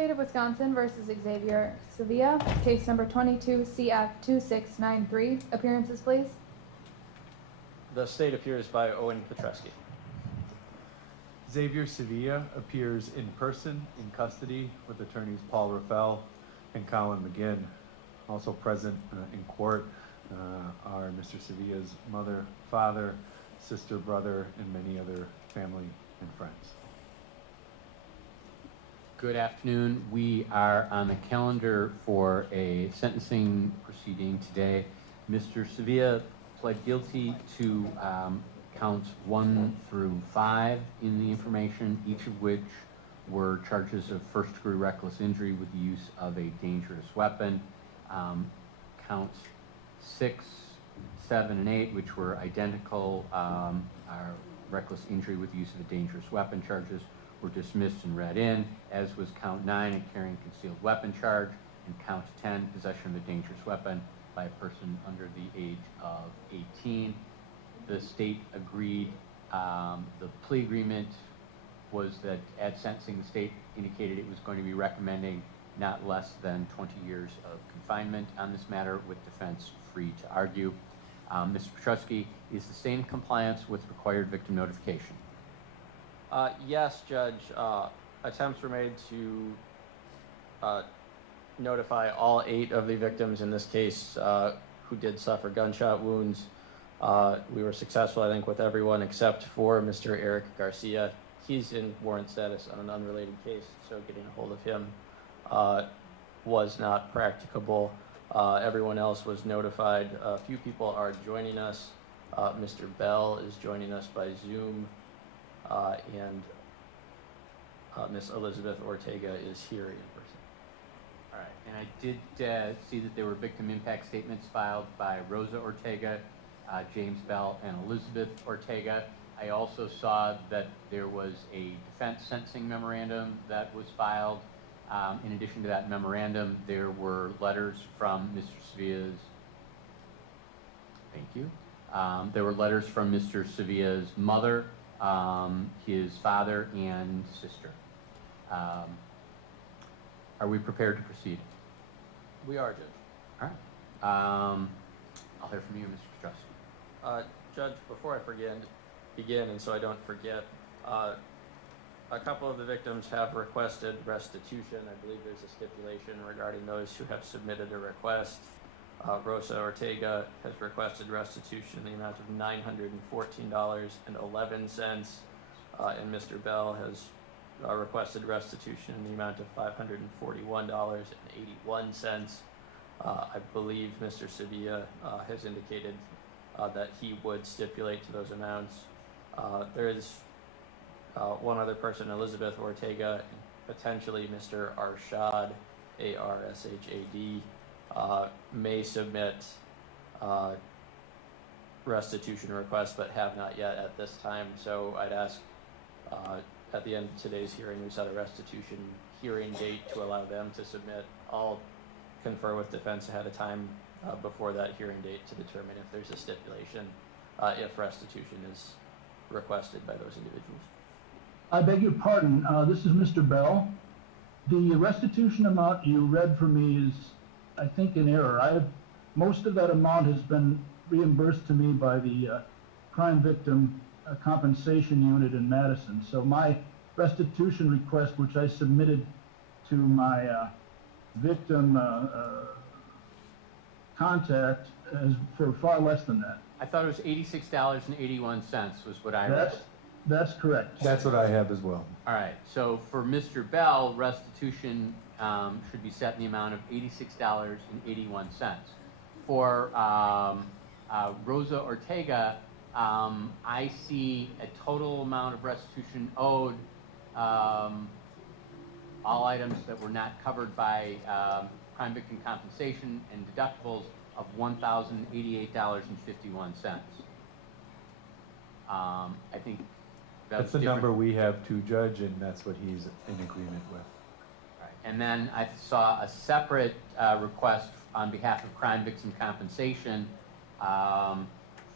State of Wisconsin versus Xavier Sevilla, case number 22 CF 2693. Appearances, please. The state appears by Owen Petresky. Xavier Sevilla appears in person in custody with attorneys Paul Raffel and Colin McGinn. Also present in court are Mr. Sevilla's mother, father, sister, brother, and many other family and friends. Good afternoon. We are on the calendar for a sentencing proceeding today. Mr. Sevilla pled guilty to counts 1 through 5 in the information, each of which were charges of first-degree reckless injury with the use of a dangerous weapon. Counts 6, 7, and 8, which were identical, are reckless injury with the use of a dangerous weapon charges, were dismissed and read in, as was count 9, a carrying concealed weapon charge, and count 10, possession of a dangerous weapon by a person under the age of 18. The state agreed. The plea agreement was that at sentencing, the state indicated it was going to be recommending not less than 20 years of confinement on this matter, with defense free to argue. Mr. Petresky, is the state in compliance with required victim notification? Yes, Judge. Attempts were made to notify all 8 of the victims in this case who did suffer gunshot wounds. We were successful, I think, with everyone except for Mr. Eric Garcia. He's in warrant status on an unrelated case, so getting a hold of him was not practicable. Everyone else was notified. A few people are joining us. Mr. Bell is joining us by Zoom, and Miss Elizabeth Ortega is here in person. All right, and I did see that there were victim impact statements filed by Rosa Ortega, James Bell, and Elizabeth Ortega. I also saw that there was a defense sentencing memorandum that was filed. In addition to that memorandum, there were letters from Mr. Sevilla's, thank you. There were letters from Mr. Sevilla's mother, his father, and sister. Are we prepared to proceed? We are, Judge. All right. I'll hear from you, Mr. Petresky. Judge, before I begin, and so I don't forget, a couple of the victims have requested restitution. I believe there's a stipulation regarding those who have submitted a request. Rosa Ortega has requested restitution in the amount of $914.11, and Mr. Bell has requested restitution in the amount of $541.81. I believe Mr. Sevilla has indicated that he would stipulate to those amounts. There is one other person, Elizabeth Ortega, and potentially Mr. Arshad, A-R-S-H-A-D, may submit restitution requests, but have not yet at this time. So I'd ask at the end of today's hearing, we set a restitution hearing date to allow them to submit. I'll confer with defense ahead of time before that hearing date to determine if there's a stipulation, if restitution is requested by those individuals. I beg your pardon, this is Mr. Bell. The restitution amount you read for me is, I think, in error. Most of that amount has been reimbursed to me by the Crime Victim Compensation Unit in Madison. So my restitution request, which I submitted to my victim contact, is for far less than that. I thought it was $86.81 was what I read. That's correct. That's what I have as well. All right, so for Mr. Bell, restitution should be set in the amount of $86.81. For Rosa Ortega, I see a total amount of restitution owed, all items that were not covered by crime victim compensation and deductibles, of $1,088.51. I think that's the number we have to Judge, and that's what he's in agreement with. Right. And then I saw a separate request on behalf of crime victim compensation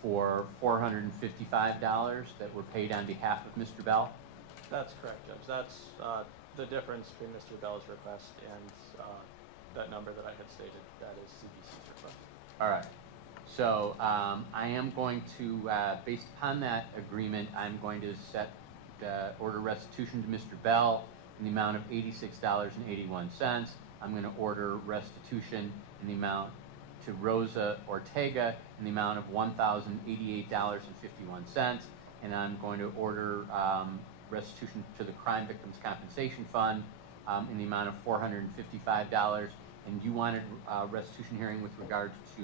for $455 that were paid on behalf of Mr. Bell. That's correct, Judge. That's the difference between Mr. Bell's request and that number that I had stated, that is CBC's request. All right. So I am going to, based upon that agreement, I'm going to order restitution to Mr. Bell in the amount of $86.81. I'm going to order restitution in the amount to Rosa Ortega in the amount of $1,088.51. And I'm going to order restitution to the Crime Victims Compensation Fund in the amount of $455. And you wanted a restitution hearing with regard to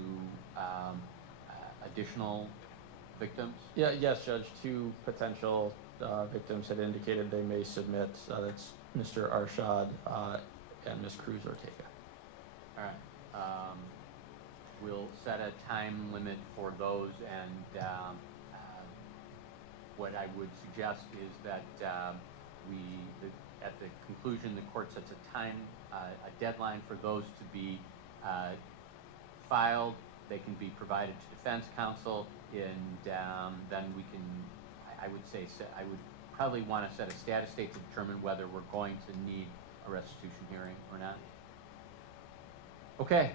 additional victims? Yeah, yes, Judge. Two potential victims had indicated they may submit. That's Mr. Arshad and Ms. Cruz Ortega. All right. We'll set a time limit for those, and what I would suggest is that at the conclusion, the court sets a deadline for those to be filed. They can be provided to defense counsel, and then we can, I would probably want to set a status date to determine whether we're going to need a restitution hearing or not. Okay,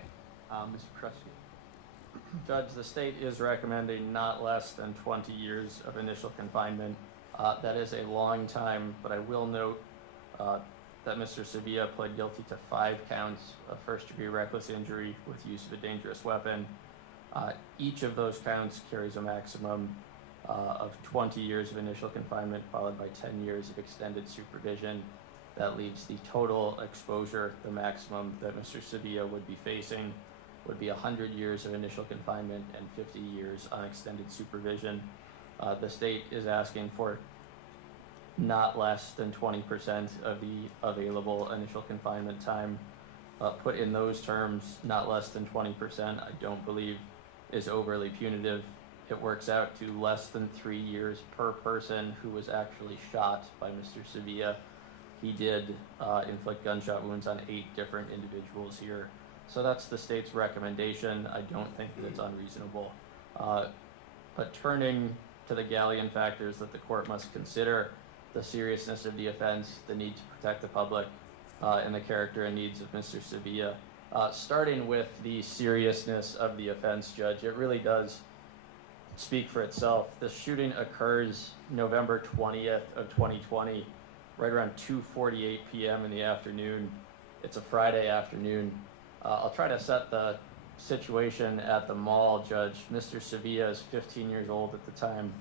Mr. Kresge. Judge, the state is recommending not less than 20 years of initial confinement. That is a long time, but I will note that Mr. Sevilla pled guilty to 5 counts of first-degree reckless injury with use of a dangerous weapon. Each of those counts carries a maximum of 20 years of initial confinement, followed by 10 years of extended supervision. That leaves the total exposure, the maximum that Mr. Sevilla would be facing, would be 100 years of initial confinement and 50 years on extended supervision. The state is asking for not less than 20% of the available initial confinement time. Put in those terms, not less than 20%, I don't believe is overly punitive. It works out to less than 3 years per person who was actually shot by Mr. Sevilla. He did inflict gunshot wounds on 8 different individuals here. So that's the state's recommendation. I don't think that it's unreasonable. But turning to the galleon factors that the court must consider, the seriousness of the offense, the need to protect the public, and the character and needs of Mr. Sevilla. Starting with the seriousness of the offense, Judge, it really does speak for itself. The shooting occurs November 20th of 2020, right around 2:48 p.m. in the afternoon. It's a Friday afternoon. I'll try to set the situation at the mall, Judge. Mr. Sevilla is 15 years old at the time.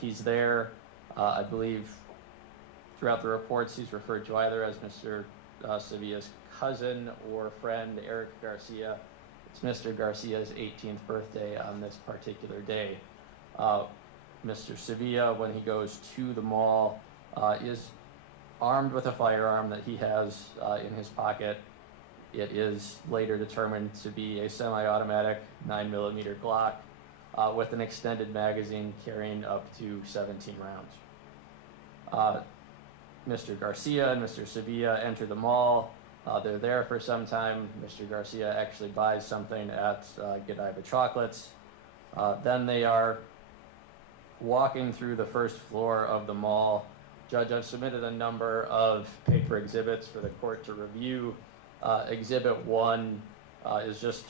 He's there. I believe throughout the reports he's referred to either as Mr. Sevilla's cousin or friend, Eric Garcia. It's Mr. Garcia's 18th birthday on this particular day. Mr. Sevilla, when he goes to the mall, is armed with a firearm that he has in his pocket. It is later determined to be a semi-automatic 9mm Glock with an extended magazine carrying up to 17 rounds. Mr. Garcia and Mr. Sevilla enter the mall. They're there for some time. Mr. Garcia actually buys something at Godiva Chocolates. Then they are walking through the first floor of the mall. Judge, I've submitted a number of paper exhibits for the court to review. Exhibit 1 is just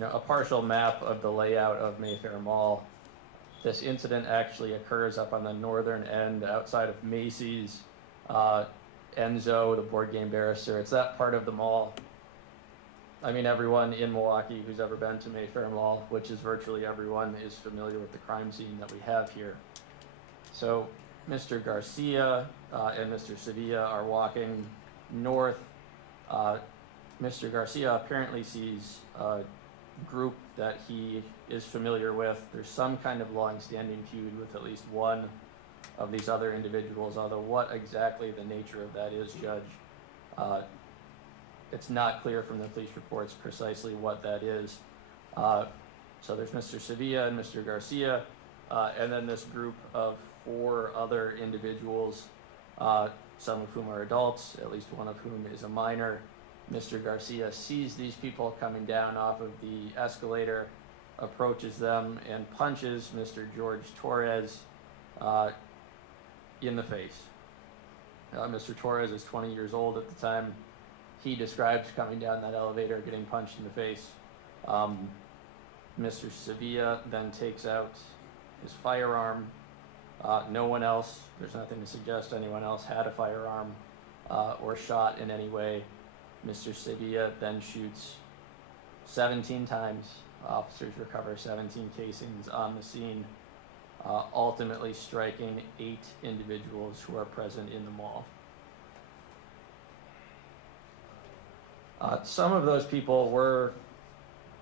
a partial map of the layout of Mayfair Mall. This incident actually occurs up on the northern end outside of Macy's, Enzo, the board game barrister. It's that part of the mall. I mean, everyone in Milwaukee who's ever been to Mayfair Mall, which is virtually everyone, is familiar with the crime scene that we have here. So Mr. Garcia and Mr. Sevilla are walking north. Mr. Garcia apparently sees a group that he is familiar with. There's some kind of long-standing feud with at least one of these other individuals, although what exactly the nature of that is, Judge, it's not clear from the police reports precisely what that is. So there's Mr. Sevilla and Mr. Garcia, and then this group of 4 other individuals, some of whom are adults, at least one of whom is a minor. Mr. Garcia sees these people coming down off of the escalator, approaches them, and punches Mr. George Torres in the face. Mr. Torres is 20 years old at the time. He describes coming down that elevator, getting punched in the face. Mr. Sevilla then takes out his firearm. No one else, there's nothing to suggest anyone else had a firearm or shot in any way. Mr. Sevilla then shoots 17 times. Officers recover 17 casings on the scene, ultimately striking 8 individuals who are present in the mall. Some of those people were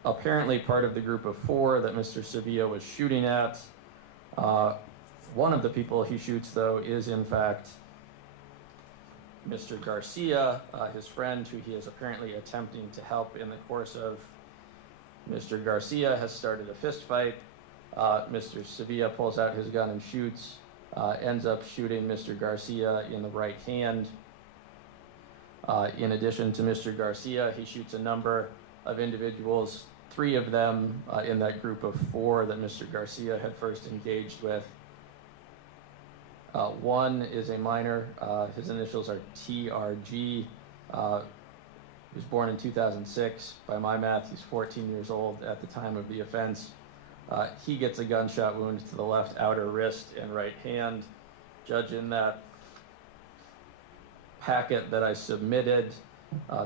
apparently part of the group of 4 that Mr. Sevilla was shooting at. One of the people he shoots, though, is in fact Mr. Garcia, his friend, who he is apparently attempting to help. In the course of Mr. Garcia has started a fist fight. Mr. Sevilla pulls out his gun and shoots, ends up shooting Mr. Garcia in the right hand. In addition to Mr. Garcia, he shoots a number of individuals, 3 of them in that group of 4 that Mr. Garcia had first engaged with. One is a minor. His initials are TRG. He was born in 2006. By my math, he's 14 years old at the time of the offense. He gets a gunshot wound to the left outer wrist and right hand. Judge, in that packet that I submitted,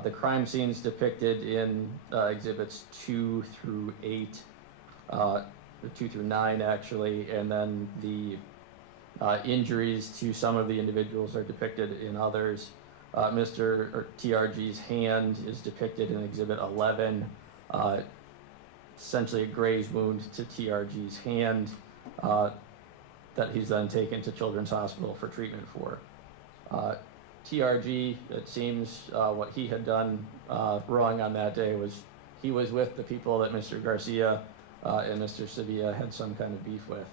the crime scenes depicted in exhibits 2 through 8, 2 through 9 actually, and then the injuries to some of the individuals are depicted in others. Mr. TRG's hand is depicted in exhibit 11, essentially a graze wound to TRG's hand that he's then taken to Children's Hospital for treatment for. TRG, it seems what he had done wrong on that day was he was with the people that Mr. Garcia and Mr. Sevilla had some kind of beef with.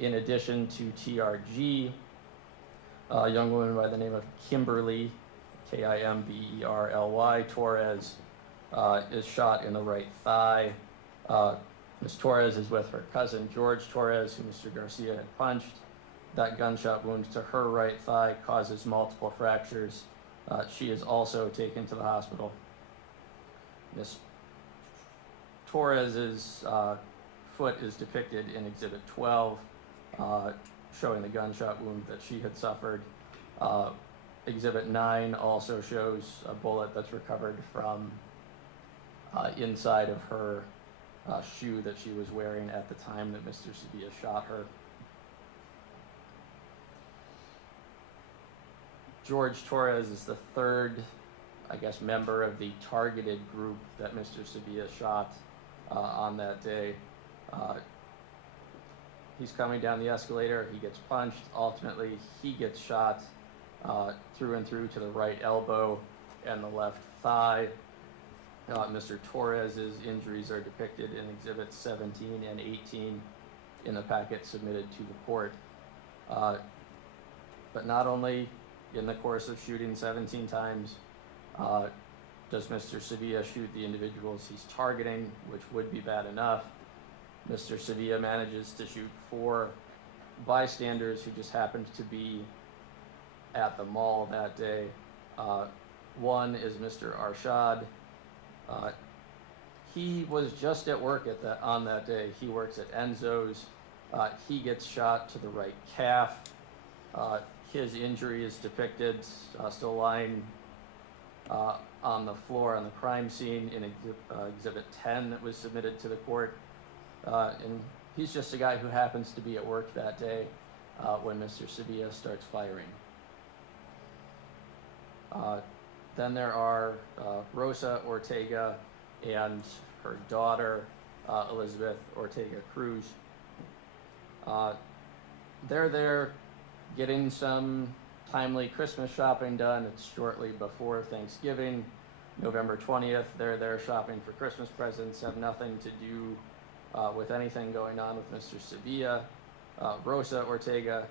In addition to TRG, a young woman by the name of Kimberly, Kimberly Torres, is shot in the right thigh. Ms. Torres is with her cousin George Torres, who Mr. Garcia had punched. That gunshot wound to her right thigh causes multiple fractures. She is also taken to the hospital. Ms. Torres's foot is depicted in Exhibit 12, showing the gunshot wound that she had suffered. Exhibit 9 also shows a bullet that's recovered from inside of her shoe that she was wearing at the time that Mr. Sevilla shot her. George Torres is the 3rd, I guess, member of the targeted group that Mr. Sevilla shot on that day. He's coming down the escalator, he gets punched, ultimately he gets shot through and through to the right elbow and the left thigh. Mr. Torres's injuries are depicted in Exhibits 17 and 18 in the packet submitted to the court. But not only in the course of shooting 17 times does Mr. Sevilla shoot the individuals he's targeting, which would be bad enough. Mr. Sevilla manages to shoot 4 bystanders who just happened to be at the mall that day. One is Mr. Arshad. He was just at work on that day. He works at Enzo's. He gets shot to the right calf. His injury is depicted still lying on the floor on the crime scene in Exhibit 10 that was submitted to the court. And he's just a guy who happens to be at work that day when Mr. Sevilla starts firing. Then there are Rosa Ortega and her daughter, Elizabeth Ortega Cruz. They're there getting some timely Christmas shopping done. It's shortly before Thanksgiving, November 20th. They're there shopping for Christmas presents, have nothing to do with anything going on with Mr. Sevilla. Rosa Ortega,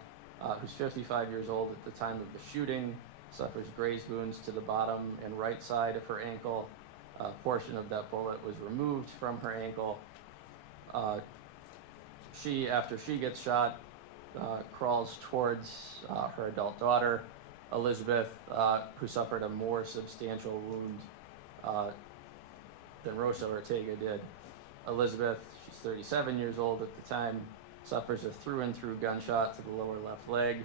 who's 55 years old at the time of the shooting, suffers graze wounds to the bottom and right side of her ankle. A portion of that bullet was removed from her ankle. After she gets shot, crawls towards her adult daughter, Elizabeth, who suffered a more substantial wound than Rosa Ortega did. Elizabeth, she's 37 years old at the time, suffers a through-and-through gunshot to the lower left leg.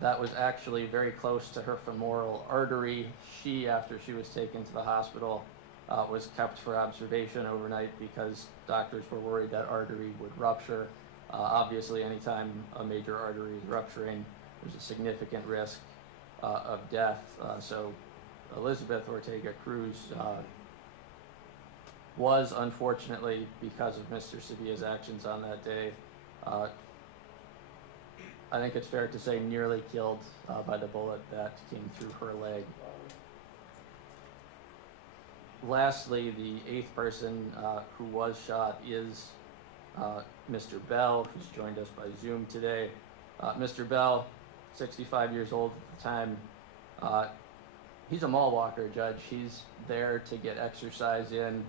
That was actually very close to her femoral artery. She, after she was taken to the hospital, was kept for observation overnight because doctors were worried that artery would rupture. Obviously, anytime a major artery is rupturing, there's a significant risk of death. So Elizabeth Ortega Cruz was, unfortunately, because of Mr. Sevilla's actions on that day, I think it's fair to say nearly killed by the bullet that came through her leg. Lastly, the 8th person who was shot is Mr. Bell, who's joined us by Zoom today. Mr. Bell, 65 years old at the time. He's a mall walker, Judge. He's there to get exercise in.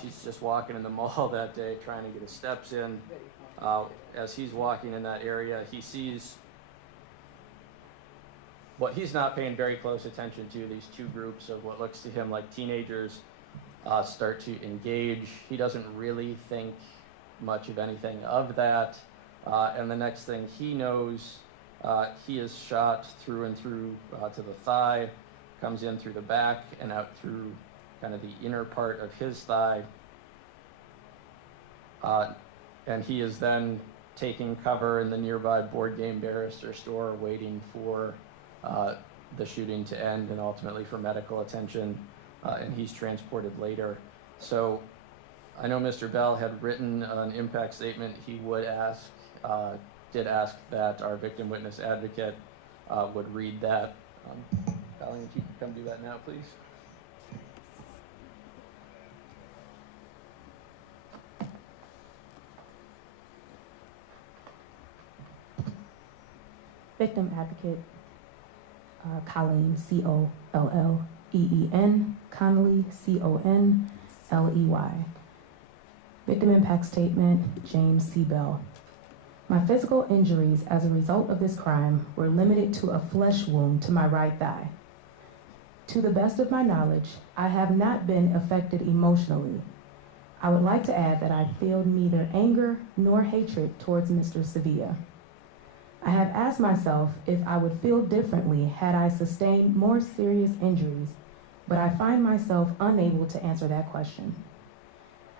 He's just walking in the mall that day, trying to get his steps in. As he's walking in that area, he sees what he's not paying very close attention to, these two groups of what looks to him like teenagers start to engage. He doesn't really think much of anything of that. And the next thing he knows, he is shot through and through to the thigh, comes in through the back and out through kind of the inner part of his thigh. And he is then taking cover in the nearby board game barrister store, waiting for the shooting to end and ultimately for medical attention, and he's transported later. So I know Mr. Bell had written an impact statement. He would ask, did ask that our victim witness advocate would read that. Colleen, if you could come do that now, please. Victim advocate, Colleen, C-O-L-L-E-E-N, Connolly, C-O-N-L-E-Y. Victim impact statement, James C. Bell. My physical injuries as a result of this crime were limited to a flesh wound to my right thigh. To the best of my knowledge, I have not been affected emotionally. I would like to add that I feel neither anger nor hatred towards Mr. Sevilla. I have asked myself if I would feel differently had I sustained more serious injuries, but I find myself unable to answer that question.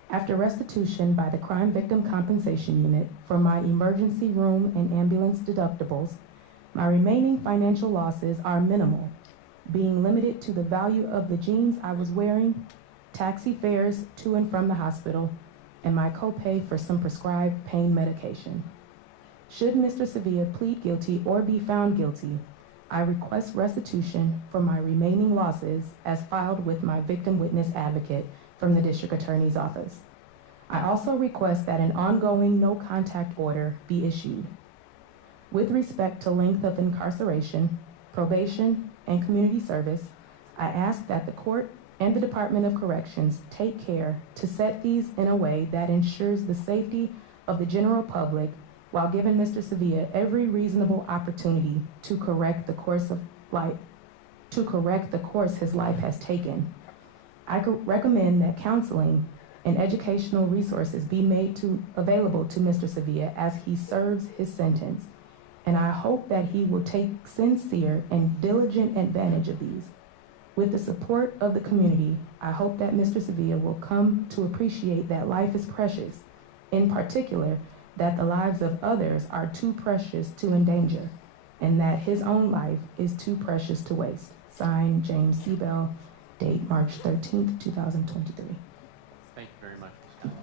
After restitution by the Crime Victim Compensation Unit for my emergency room and ambulance deductibles, my remaining financial losses are minimal, being limited to the value of the jeans I was wearing, taxi fares to and from the hospital, and my copay for some prescribed pain medication. Should Mr. Sevilla plead guilty or be found guilty, I request restitution for my remaining losses as filed with my victim witness advocate from the District Attorney's Office. I also request that an ongoing no contact order be issued. With respect to length of incarceration, probation, and community service, I ask that the court and the Department of Corrections take care to set these in a way that ensures the safety of the general public while giving Mr. Sevilla every reasonable opportunity to correct the course his life has taken. I recommend that counseling and educational resources be made available to Mr. Sevilla as he serves his sentence, and I hope that he will take sincere and diligent advantage of these. With the support of the community, I hope that Mr. Sevilla will come to appreciate that life is precious, in particular, that the lives of others are too precious to endanger, and that his own life is too precious to waste. Signed, James C. Bell, date March 13th, 2023. Thank you very much, Ms.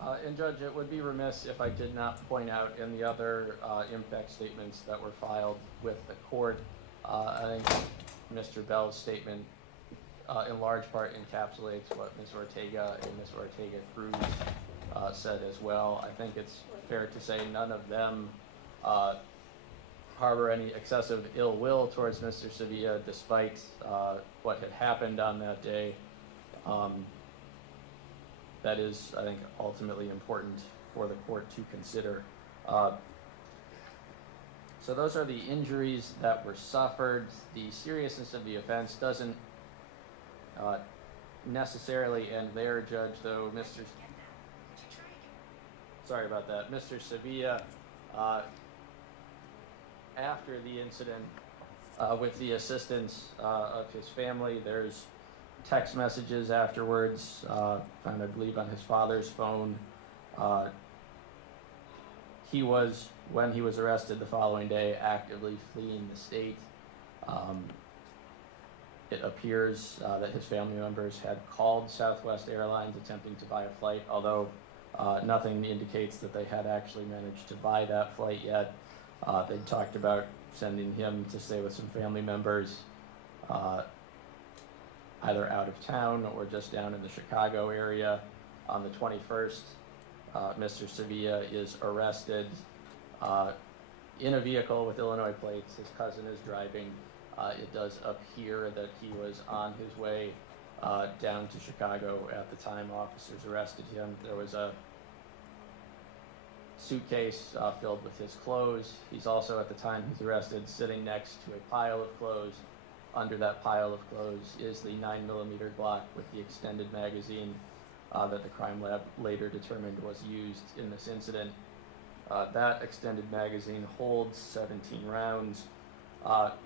Conlon. And Judge, it would be remiss if I did not point out in the other impact statements that were filed with the court, I think Mr. Bell's statement in large part encapsulates what Ms. Ortega and Ms. Ortega Cruz said as well. I think it's fair to say none of them harbor any excessive ill will towards Mr. Sevilla despite what had happened on that day. That is, I think, ultimately important for the court to consider. So those are the injuries that were suffered. The seriousness of the offense doesn't necessarily end there, Judge, though sorry about that. Mr. Sevilla, after the incident, with the assistance of his family, there's text messages afterwards, found, I believe, on his father's phone. He was, when he was arrested the following day, actively fleeing the state. It appears that his family members had called Southwest Airlines attempting to buy a flight, although nothing indicates that they had actually managed to buy that flight yet. They talked about sending him to stay with some family members, either out of town or just down in the Chicago area. On the 21st, Mr. Sevilla is arrested in a vehicle with Illinois plates. His cousin is driving. It does appear that he was on his way down to Chicago at the time officers arrested him. There was a suitcase filled with his clothes. He's also, at the time he's arrested, sitting next to a pile of clothes. Under that pile of clothes is the 9mm Glock with the extended magazine that the crime lab later determined was used in this incident. That extended magazine holds 17 rounds.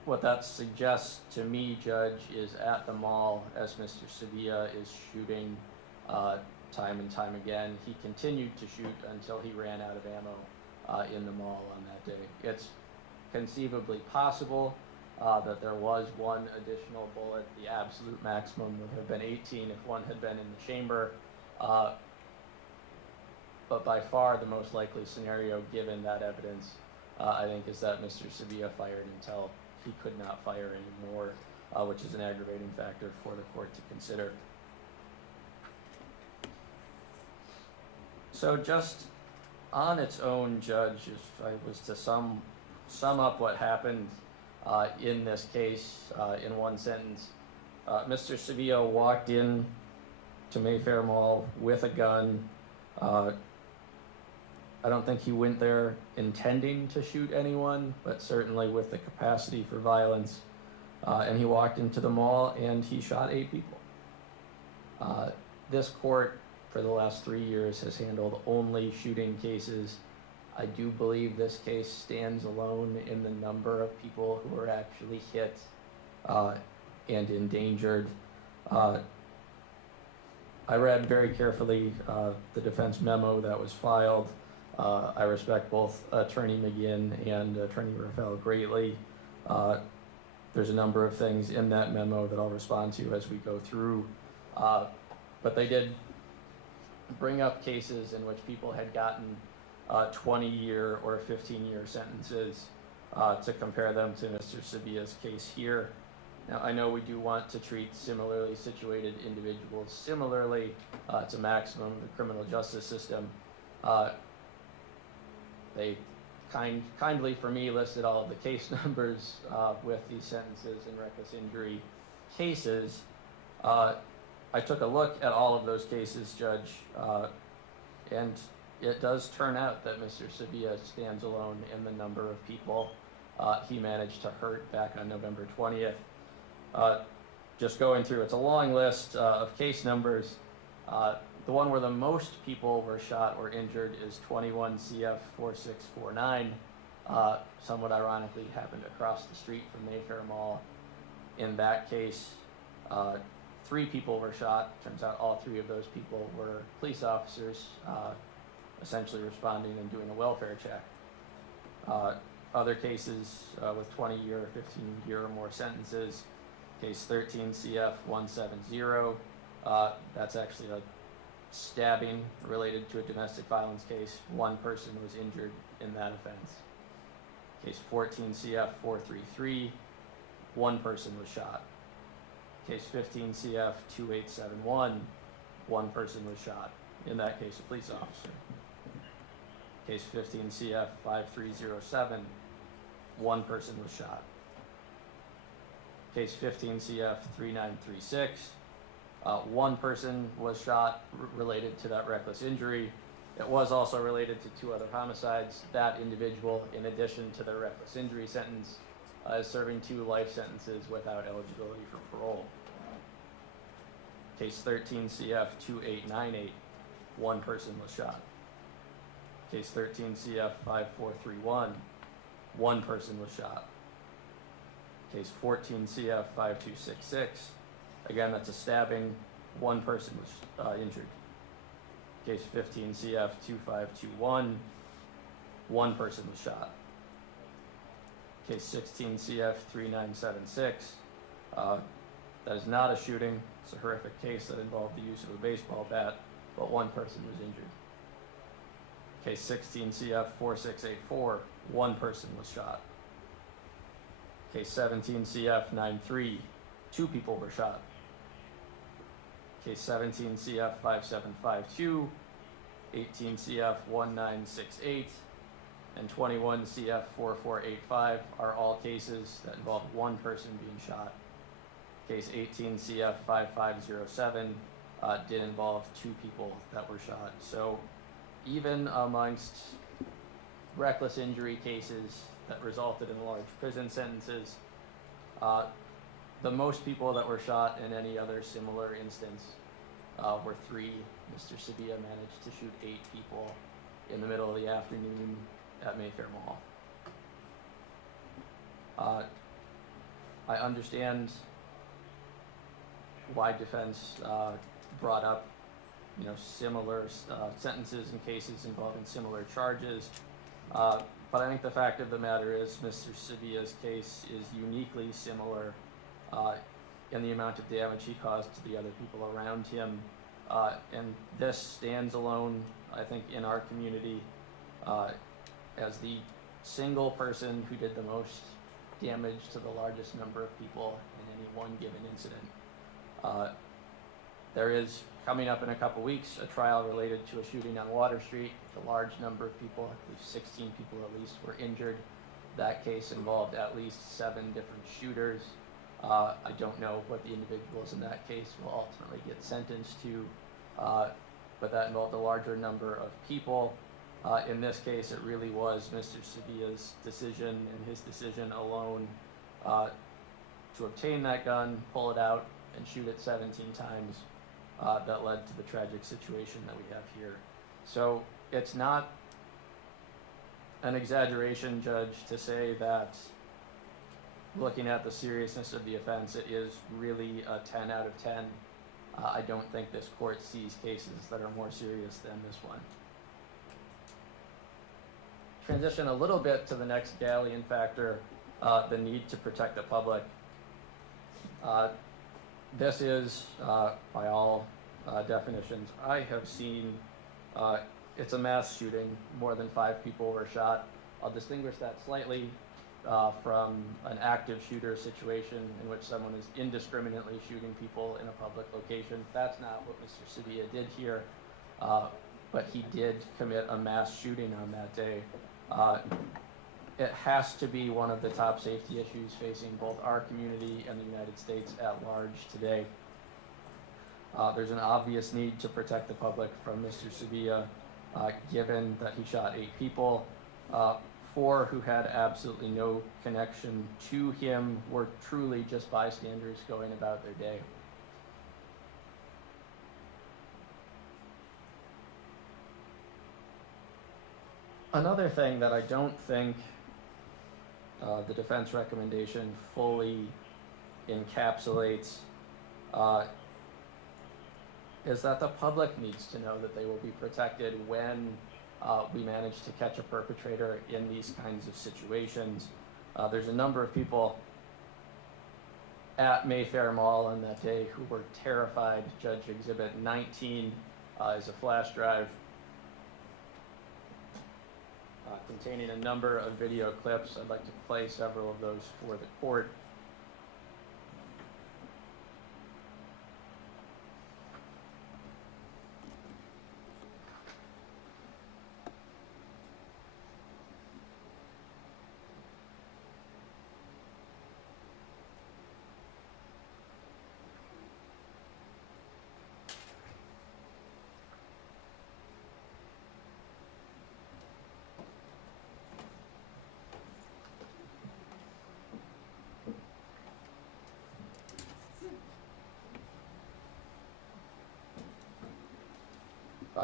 What that suggests to me, Judge, is at the mall, as Mr. Sevilla is shooting time and time again, he continued to shoot until he ran out of ammo in the mall on that day. It's conceivably possible that there was one additional bullet. The absolute maximum would have been 18 if one had been in the chamber. But by far the most likely scenario, given that evidence, I think, is that Mr. Sevilla fired until he could not fire anymore, which is an aggravating factor for the court to consider. So just on its own, Judge, if I was to sum up what happened in this case in one sentence, Mr. Sevilla walked in to Mayfair Mall with a gun. I don't think he went there intending to shoot anyone, but certainly with the capacity for violence. And he walked into the mall and he shot 8 people. This court, for the last 3 years, has handled only shooting cases. I do believe this case stands alone in the number of people who were actually hit and endangered. I read very carefully the defense memo that was filed. I respect both Attorney McGinn and Attorney Rafael greatly. There's a number of things in that memo that I'll respond to as we go through. But they did bring up cases in which people had gotten 20-year or 15-year sentences to compare them to Mr. Sevilla's case here. Now, I know we do want to treat similarly situated individuals similarly. It's a maximum of the criminal justice system. They kindly, for me, listed all of the case numbers with these sentences in reckless injury cases. I took a look at all of those cases, Judge, and it does turn out that Mr. Sevilla stands alone in the number of people he managed to hurt back on November 20th. Just going through, it's a long list of case numbers. The one where the most people were shot or injured is 21 CF 4649. Somewhat ironically happened across the street from Mayfair Mall. In that case, 3 people were shot. Turns out all 3 of those people were police officers, essentially responding and doing a welfare check. Other cases with 20-year or 15-year or more sentences, case 13 CF 170, that's actually a stabbing related to a domestic violence case. 1 person was injured in that offense. Case 14 CF 433, 1 person was shot. Case 15 CF 2871, 1 person was shot. In that case, a police officer. Case 15 CF 5307, 1 person was shot. Case 15 CF 3936, 1 person was shot related to that reckless injury. It was also related to 2 other homicides. That individual, in addition to the reckless injury sentence, is serving 2 life sentences without eligibility for parole. Case 13 CF 2898, 1 person was shot. Case 13 CF 5431, 1 person was shot. Case 14 CF 5266, again, that's a stabbing, 1 person was injured. Case 15 CF 2521, 1 person was shot. Case 16 CF 3976, that is not a shooting. It's a horrific case that involved the use of a baseball bat, but 1 person was injured. Case 16 CF 4684, 1 person was shot. Case 17 CF 93, 2 people were shot. Case 17 CF 5752, 18 CF 1968, and 21 CF 4485 are all cases that involve 1 person being shot. Case 18 CF 5507 did involve 2 people that were shot. So even amongst reckless injury cases that resulted in large prison sentences, the most people that were shot in any other similar instance were 3. Mr. Sevilla managed to shoot 8 people in the middle of the afternoon at Mayfair Mall. I understand why defense brought up, similar sentences in cases involving similar charges. But I think the fact of the matter is Mr. Sevilla's case is uniquely similar in the amount of damage he caused to the other people around him. And this stands alone, I think, in our community as the single person who did the most damage to the largest number of people in any one given incident. There is, coming up in a couple weeks, a trial related to a shooting on Water Street. A large number of people, I believe 16 people at least, were injured. That case involved at least 7 different shooters. I don't know what the individuals in that case will ultimately get sentenced to, but that involved a larger number of people. In this case, it really was Mr. Sevilla's decision and his decision alone to obtain that gun, pull it out, and shoot it 17 times that led to the tragic situation that we have here. So it's not an exaggeration, Judge, to say that looking at the seriousness of the offense, it is really a 10 out of 10. I don't think this court sees cases that are more serious than this one. Transition a little bit to the next galleon factor, the need to protect the public. This is, by all definitions I have seen, it's a mass shooting. More than 5 people were shot. I'll distinguish that slightly from an active shooter situation in which someone is indiscriminately shooting people in a public location. That's not what Mr. Sevilla did here, but he did commit a mass shooting on that day. It has to be one of the top safety issues facing both our community and the United States at large today. There's an obvious need to protect the public from Mr. Sevilla, given that he shot 8 people. 4 who had absolutely no connection to him were truly just bystanders going about their day. Another thing that I don't think the defense recommendation fully encapsulates is that the public needs to know that they will be protected when we manage to catch a perpetrator in these kinds of situations. There's a number of people at Mayfair Mall on that day who were terrified. Judge Exhibit 19 is a flash drive containing a number of video clips. I'd like to play several of those for the court.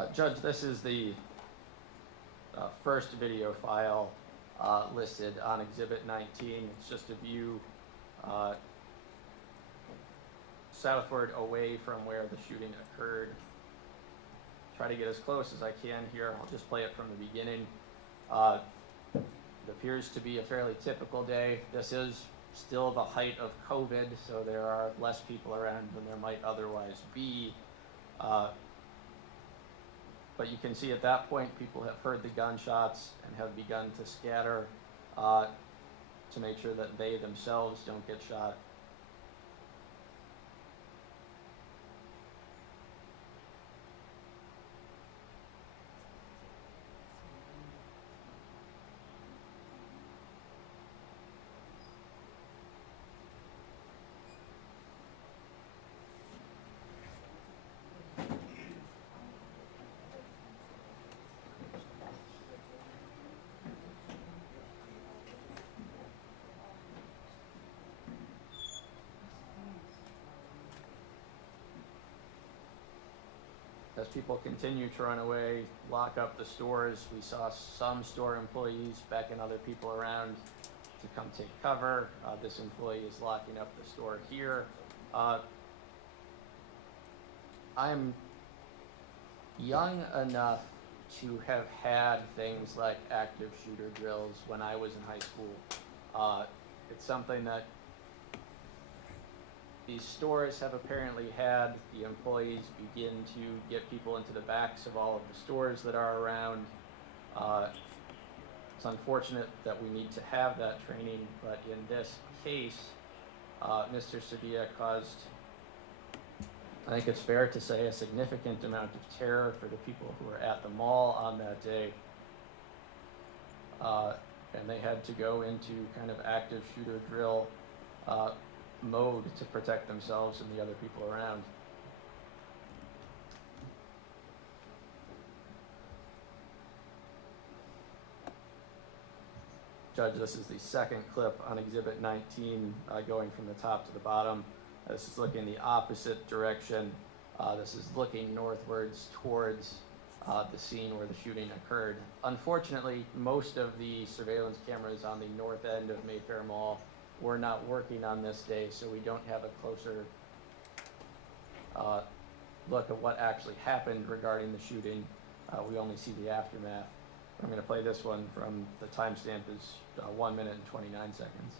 Judge, this is the first video file listed on Exhibit 19. It's just a view southward away from where the shooting occurred. Try to get as close as I can here. I'll just play it from the beginning. It appears to be a fairly typical day. This is still the height of COVID, so there are less people around than there might otherwise be. But you can see at that point, people have heard the gunshots and have begun to scatter to make sure that they themselves don't get shot. As people continue to run away, lock up the stores, we saw some store employees becking other people around to come take cover. This employee is locking up the store here. I'm young enough to have had things like active shooter drills when I was in high school. It's something that these stores have apparently had. The employees begin to get people into the backs of all of the stores that are around. It's unfortunate that we need to have that training, but in this case, Mr. Sevilla caused, I think it's fair to say, a significant amount of terror for the people who were at the mall on that day. And they had to go into kind of active shooter drill mode to protect themselves and the other people around. Judge, this is the second clip on Exhibit 19, going from the top to the bottom. This is looking the opposite direction. This is looking northwards towards the scene where the shooting occurred. Unfortunately, most of the surveillance cameras on the north end of Mayfair Mall were not working on this day, so we don't have a closer look at what actually happened regarding the shooting. We only see the aftermath. I'm going to play this one from the timestamp is 1 minute and 29 seconds.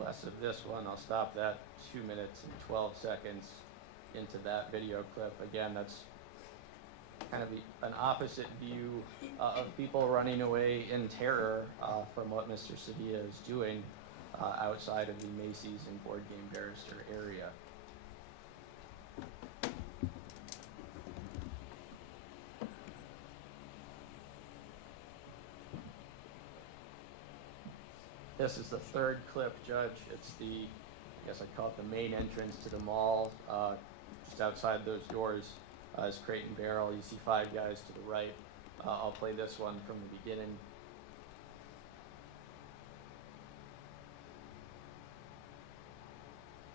Less of this one. I'll stop that 2 minutes and 12 seconds into that video clip. Again, that's kind of an opposite view of people running away in terror from what Mr. Sevilla is doing outside of the Macy's and Board Game Barrister area. This is the third clip, Judge. It's the, I guess I'd call it the main entrance to the mall. Just outside those doors is Crate and Barrel. You see 5 guys to the right. I'll play this one from the beginning.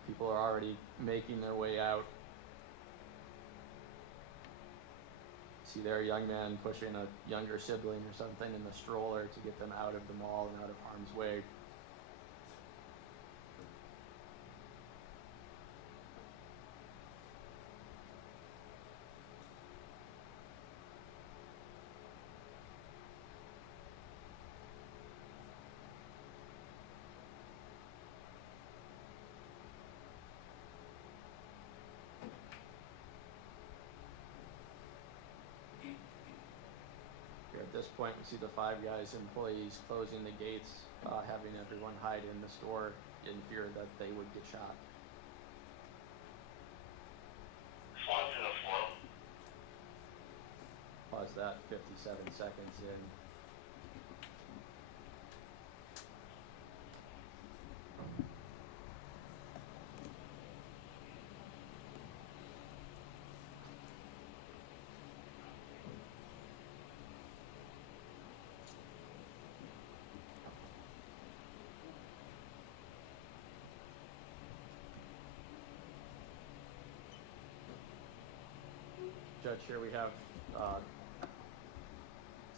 People are already making their way out. See there, a young man pushing a younger sibling or something in the stroller to get them out of the mall and out of harm's way. At this point, we see the Five Guys employees closing the gates, having everyone hide in the store in fear that they would get shot. Pause that 57 seconds in. Judge, here we have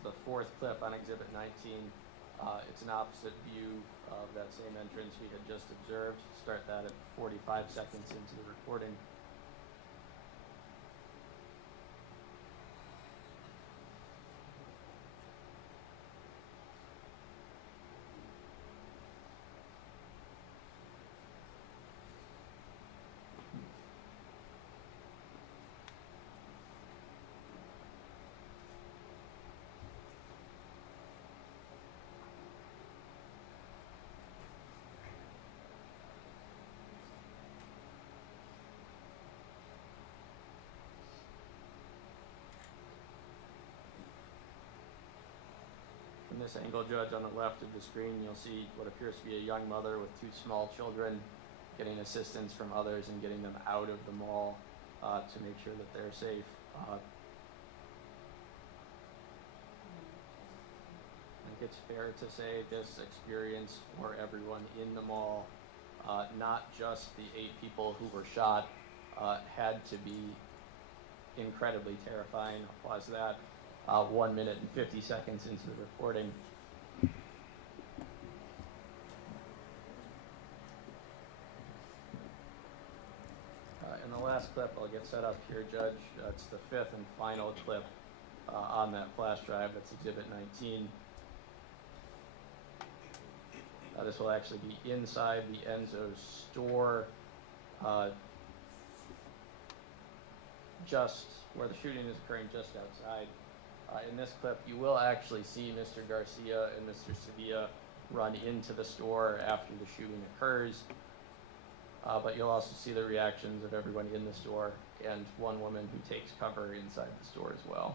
the fourth clip on Exhibit 19. It's an opposite view of that same entrance we had just observed. Start that at 45 seconds into the recording. From this angle, Judge, on the left of the screen, you'll see what appears to be a young mother with two small children getting assistance from others and getting them out of the mall to make sure that they're safe. I think it's fair to say this experience for everyone in the mall, not just the 8 people who were shot, had to be incredibly terrifying. I'll pause that. 1 minute and 50 seconds into the recording. In the last clip, I'll get set up here, Judge. It's the 5th and final clip on that flash drive. That's Exhibit 19. This will actually be inside the Enzo's store, just where the shooting is occurring, just outside. In this clip, you will actually see Mr. Garcia and Mr. Sevilla run into the store after the shooting occurs, but you'll also see the reactions of everyone in the store and one woman who takes cover inside the store as well.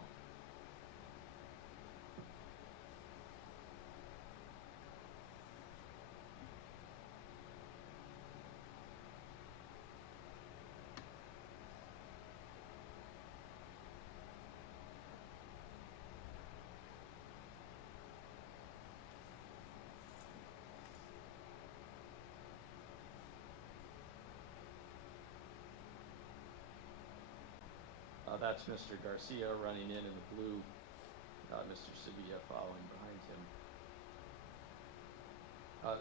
That's Mr. Garcia running in the blue, Mr. Sevilla following behind him.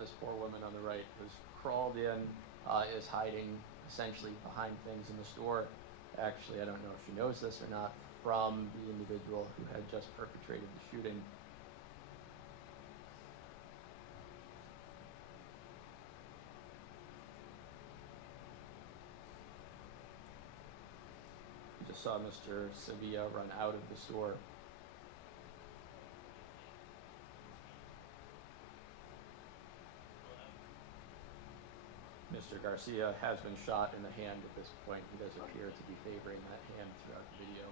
This poor woman on the right was crawled in, is hiding essentially behind things in the store. Actually, I don't know if she knows this or not, from the individual who had just perpetrated the shooting. Saw Mr. Sevilla run out of the store. Mr. Garcia has been shot in the hand at this point. He does appear to be favoring that hand throughout the video.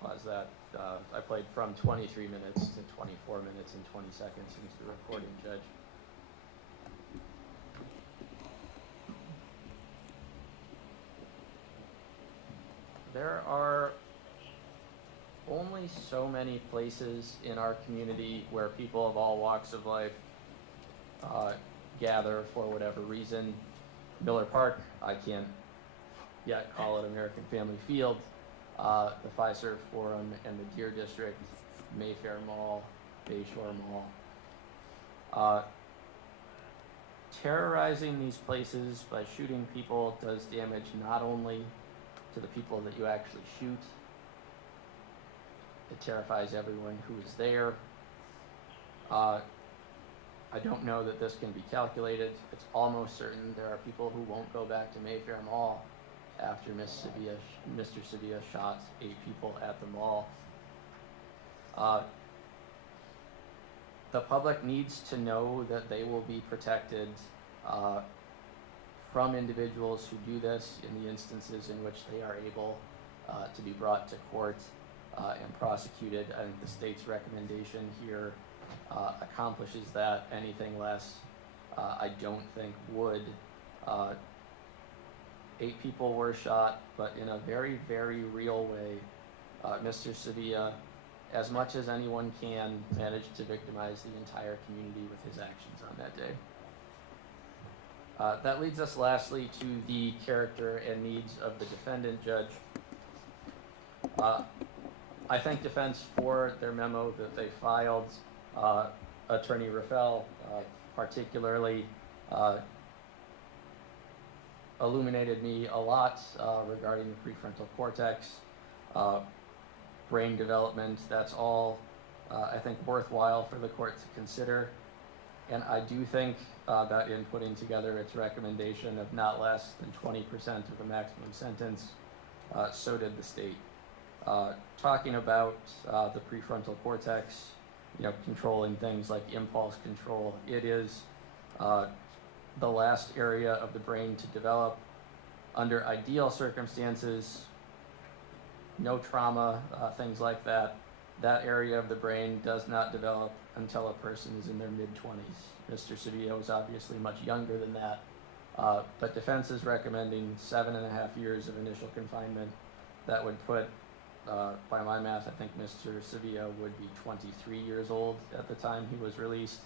Pause that. I played from 23 minutes to 24 minutes and 20 seconds into the recording, Judge. There are only so many places in our community where people of all walks of life gather for whatever reason. Miller Park, I can't yet call it American Family Field. The Fiserv Forum and the Deer District, Mayfair Mall, Bayshore Mall. Terrorizing these places by shooting people does damage not only to the people that you actually shoot. It terrifies everyone who is there. I don't know that this can be calculated. It's almost certain there are people who won't go back to Mayfair Mall after Mr. Sevilla shot 8 people at the mall. The public needs to know that they will be protected from individuals who do this in the instances in which they are able to be brought to court and prosecuted. I think the state's recommendation here accomplishes that. Anything less, I don't think would. 8 people were shot, but in a very, very real way, Mr. Sevilla, as much as anyone can, managed to victimize the entire community with his actions on that day. That leads us lastly to the character and needs of the defendant, Judge. I thank defense for their memo that they filed. Attorney Rafael particularly illuminated me a lot regarding the prefrontal cortex, brain development. That's all, I think, worthwhile for the court to consider. And I do think that in putting together its recommendation of not less than 20% of the maximum sentence, so did the state. Talking about the prefrontal cortex, controlling things like impulse control, it is the last area of the brain to develop. Under ideal circumstances, no trauma, things like that, that area of the brain does not develop until a person is in their mid-20s. Mr. Sevilla was obviously much younger than that, but defense is recommending 7.5 years of initial confinement. That would put, by my math, I think Mr. Sevilla would be 23 years old at the time he was released.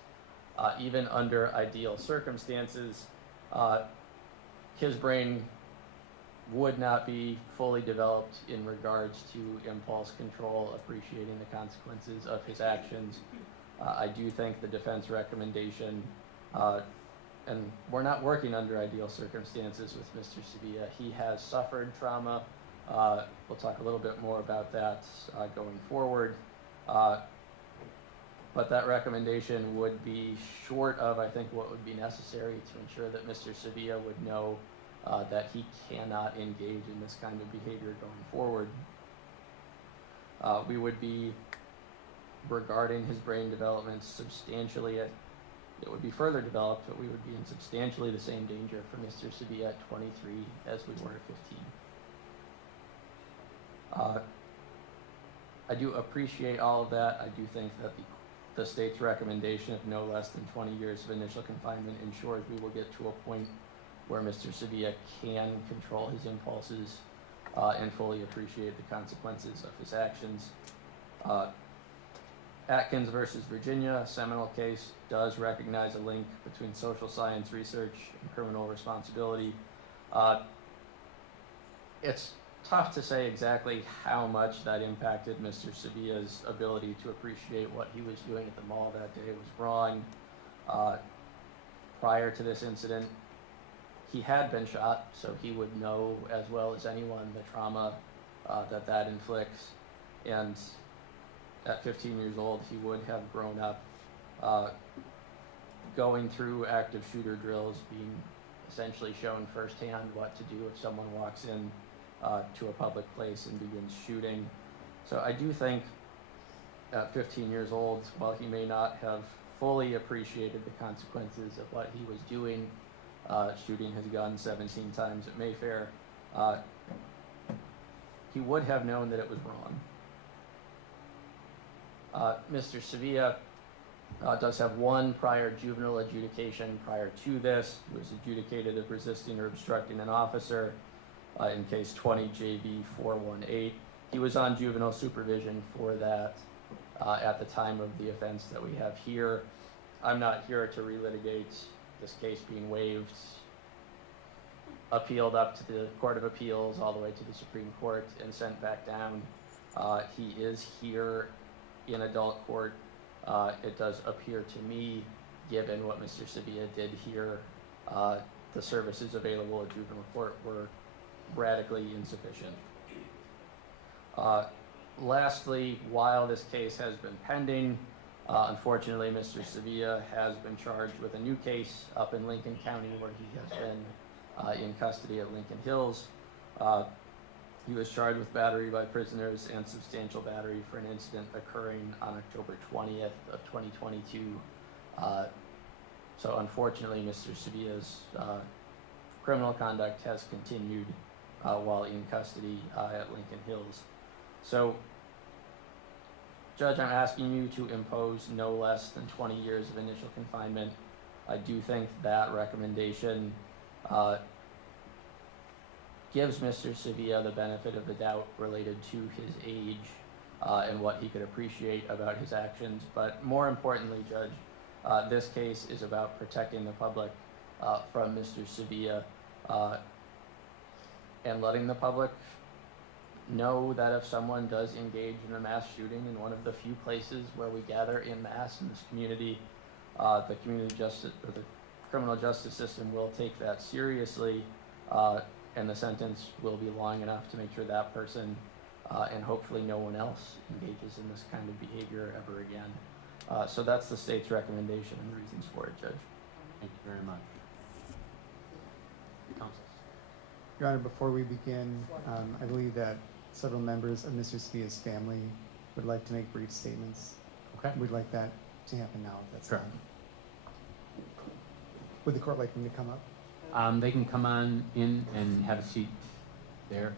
Even under ideal circumstances, his brain would not be fully developed in regards to impulse control, appreciating the consequences of his actions. I do think the defense recommendation, and we're not working under ideal circumstances with Mr. Sevilla. He has suffered trauma. We'll talk a little bit more about that going forward. But that recommendation would be short of, I think, what would be necessary to ensure that Mr. Sevilla would know that he cannot engage in this kind of behavior going forward. We would be regarding his brain development substantially, it would be further developed, but we would be in substantially the same danger for Mr. Sevilla at 23 as we were at 15. I do appreciate all of that. I do think that the state's recommendation of no less than 20 years of initial confinement ensures we will get to a point where Mr. Sevilla can control his impulses and fully appreciate the consequences of his actions. Atkins versus Virginia, a seminal case, does recognize a link between social science research and criminal responsibility. It's tough to say exactly how much that impacted Mr. Sevilla's ability to appreciate what he was doing at the mall that day was wrong. Prior to this incident, he had been shot, so he would know as well as anyone the trauma that inflicts. And at 15 years old, he would have grown up going through active shooter drills, being essentially shown firsthand what to do if someone walks in to a public place and begins shooting. So I do think at 15 years old, while he may not have fully appreciated the consequences of what he was doing, shooting his gun 17 times at Mayfair, he would have known that it was wrong. Mr. Sevilla does have one prior juvenile adjudication prior to this. He was adjudicated of resisting or obstructing an officer in case 20 JB 418. He was on juvenile supervision for that at the time of the offense that we have here. I'm not here to relitigate this case being waived, appealed up to the Court of Appeals, all the way to the Supreme Court, and sent back down. He is here in adult court. It does appear to me, given what Mr. Sevilla did here, the services available at juvenile court were radically insufficient. Lastly, while this case has been pending, unfortunately, Mr. Sevilla has been charged with a new case up in Lincoln County, where he has been in custody at Lincoln Hills. He was charged with battery by prisoners and substantial battery for an incident occurring on October 20th of 2022. So unfortunately, Mr. Sevilla's criminal conduct has continued while in custody at Lincoln Hills. So, Judge, I'm asking you to impose no less than 20 years of initial confinement. I do think that recommendation gives Mr. Sevilla the benefit of the doubt related to his age and what he could appreciate about his actions. But more importantly, Judge, this case is about protecting the public from Mr. Sevilla and letting the public know that if someone does engage in a mass shooting in one of the few places where we gather in mass in this community, the community justice or the criminal justice system will take that seriously, and the sentence will be long enough to make sure that person and hopefully no one else engages in this kind of behavior ever again. So that's the state's recommendation and the reasons for it, Judge. Thank you very much. Counsel. Your Honor, before we begin, I believe that several members of Mr. Sevilla's family would like to make brief statements. Okay. We'd like that to happen now, if that's Sure. fine. Would the court like them to come up? They can come on in and have a seat there.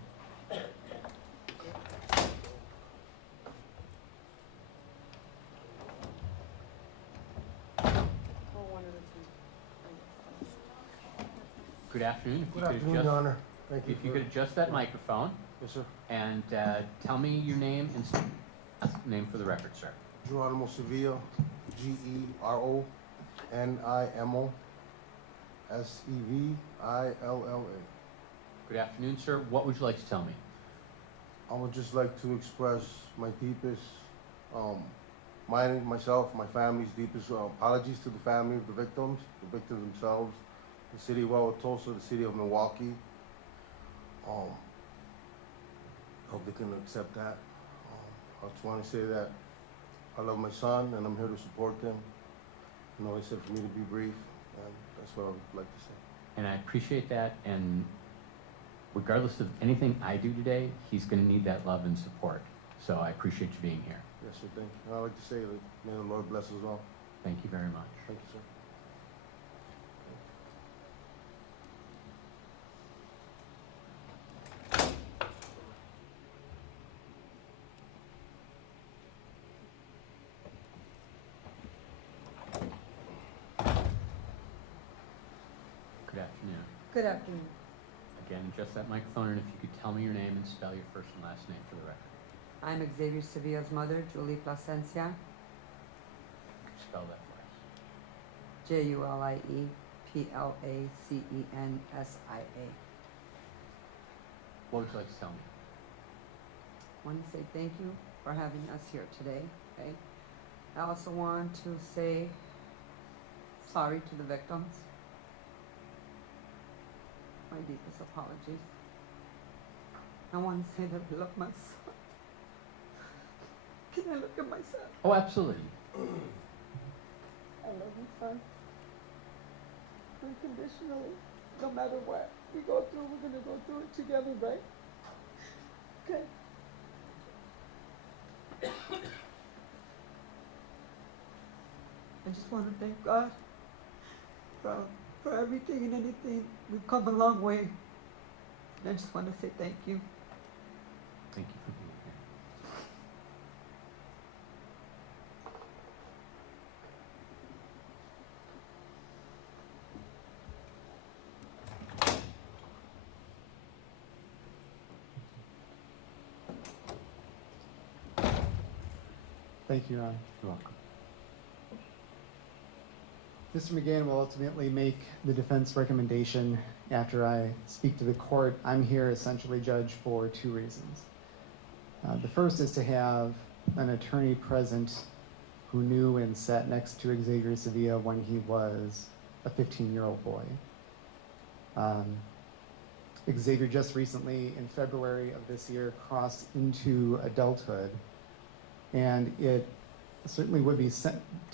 Good afternoon. Good afternoon, Your Honor. Thank you. If you could adjust that microphone Yes, sir. and tell me your name and name for the record, sir. Geronimo Sevilla, Geronimo Sevilla. Good afternoon, sir. What would you like to tell me? I would just like to express my deepest, myself, my family's deepest apologies to the family of the victims themselves, the city of Wauwatosa, the city of Milwaukee. Hope they can accept that. I just want to say that I love my son and I'm here to support him. You know, he said for me to be brief, and that's what I would like to say. And I appreciate that, and regardless of anything I do today, he's going to need that love and support. So I appreciate you being here. Yes, sir, thank you. And I'd like to say that may the Lord bless us all. Thank you very much. Thank you, sir. Good afternoon. Good afternoon. Again, adjust that microphone, and if you could tell me your name and spell your first and last name for the record. I'm Xavier Sevilla's mother, Julie Plasencia, Spell that for us. JULIEPLACENSIA. What would you like to tell me? I want to say thank you for having us here today. Okay. I also want to say sorry to the victims. My deepest apologies. I want to say that I love my son. Can I look at my son? Oh, absolutely. I love you, son. Unconditionally. No matter what we go through, we're going to go through it together, right? Okay. I just want to thank God for everything and anything. We've come a long way. And I just want to say thank you. Thank you for being here. Thank you, Your Honor. You're welcome. Mr. McGann will ultimately make the defense recommendation after I speak to the court. I'm here essentially, Judge, for two reasons. The first is to have an attorney present who knew and sat next to Xavier Sevilla when he was a 15-year-old boy. Xavier just recently, in February of this year, crossed into adulthood, and it certainly would be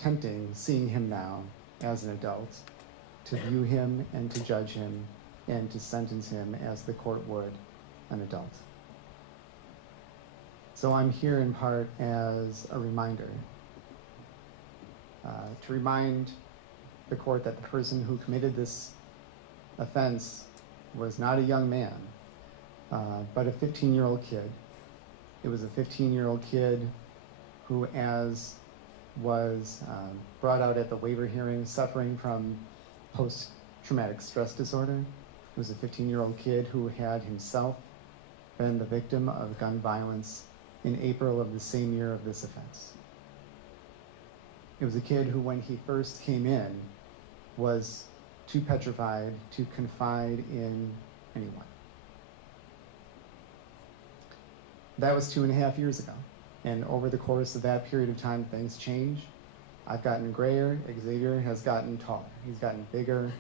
tempting, seeing him now as an adult, to view him and to judge him and to sentence him as the court would an adult. So I'm here in part as a reminder, to remind the court that the person who committed this offense was not a young man, but a 15-year-old kid. It was a 15-year-old kid who, as was brought out at the waiver hearing, suffering from post-traumatic stress disorder. It was a 15-year-old kid who had himself been the victim of gun violence in April of the same year of this offense. It was a kid who, when he first came in, was too petrified to confide in anyone. That was 2.5 years ago. And over the course of that period of time, things change. I've gotten grayer, Xavier has gotten taller. He's gotten bigger,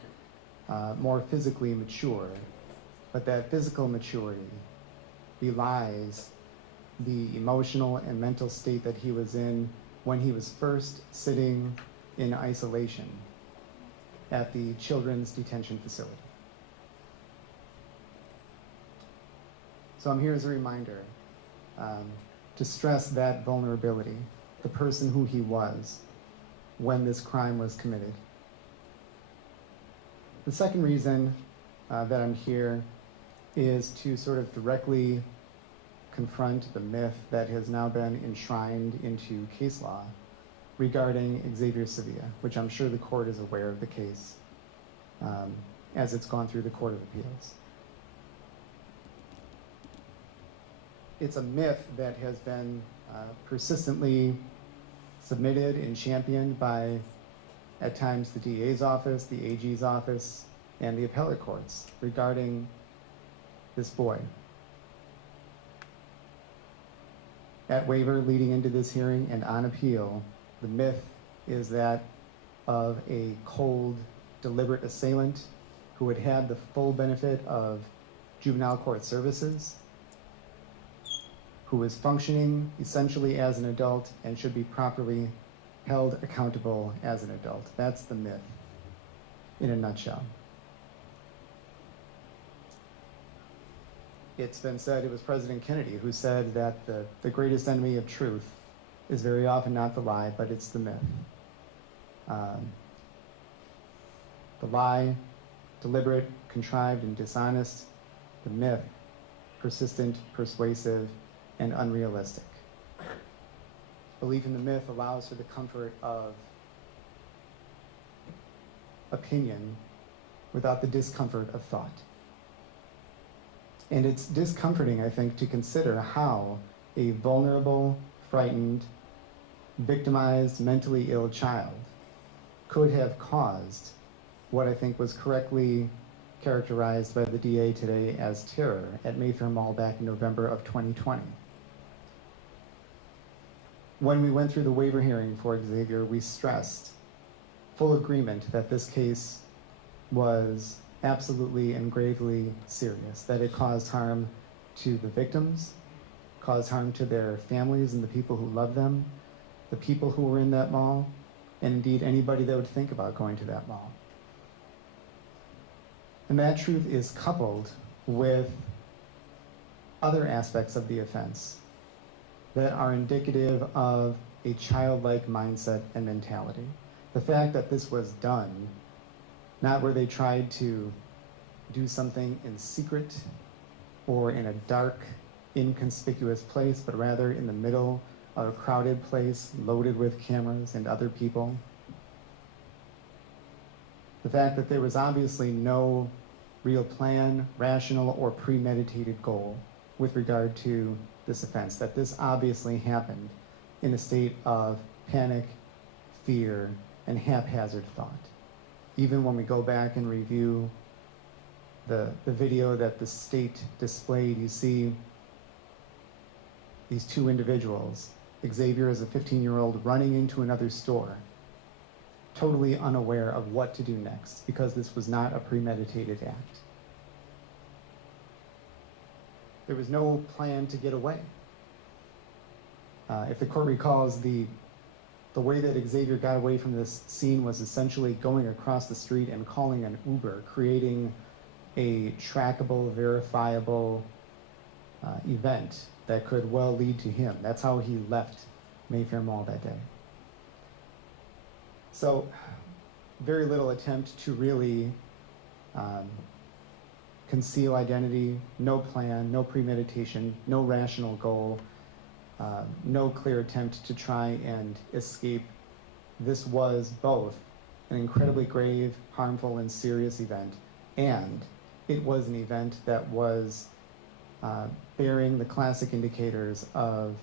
more physically mature. But that physical maturity belies the emotional and mental state that he was in when he was first sitting in isolation at the children's detention facility. So I'm here as a reminder to stress that vulnerability, the person who he was when this crime was committed. The second reason that I'm here is to sort of directly confront the myth that has now been enshrined into case law regarding Xavier Sevilla, which I'm sure the court is aware of the case as it's gone through the Court of Appeals. It's a myth that has been persistently submitted and championed by, at times, the DA's office, the AG's office, and the appellate courts regarding this boy. At waiver leading into this hearing and on appeal, the myth is that of a cold, deliberate assailant who had had the full benefit of juvenile court services, who was functioning essentially as an adult and should be properly held accountable as an adult. That's the myth in a nutshell. It's been said, it was President Kennedy who said that the greatest enemy of truth is very often not the lie, but it's the myth. The lie, deliberate, contrived, and dishonest. The myth, persistent, persuasive, and unrealistic. Belief in the myth allows for the comfort of opinion without the discomfort of thought. And it's discomforting, I think, to consider how a vulnerable, frightened, victimized, mentally ill child could have caused what I think was correctly characterized by the DA today as terror at Mayfair Mall back in November of 2020. When we went through the waiver hearing for Xavier, we stressed full agreement that this case was absolutely and gravely serious, that it caused harm to the victims, caused harm to their families and the people who love them, the people who were in that mall, and indeed anybody that would think about going to that mall. And that truth is coupled with other aspects of the offense that are indicative of a childlike mindset and mentality. The fact that this was done, not where they tried to do something in secret or in a dark, inconspicuous place, but rather in the middle of a crowded place loaded with cameras and other people. The fact that there was obviously no real plan, rational, or premeditated goal with regard to this offense, that this obviously happened in a state of panic, fear, and haphazard thought. Even when we go back and review the video that the state displayed, you see these two individuals, Xavier as a 15-year-old running into another store, totally unaware of what to do next, because this was not a premeditated act. There was no plan to get away. If the court recalls, the way that Xavier got away from this scene was essentially going across the street and calling an Uber, creating a trackable, verifiable event that could well lead to him. That's how he left Mayfair Mall that day. So very little attempt to really conceal identity, no plan, no premeditation, no rational goal, no clear attempt to try and escape. This was both an incredibly grave, harmful, and serious event, and it was an event that was bearing the classic indicators of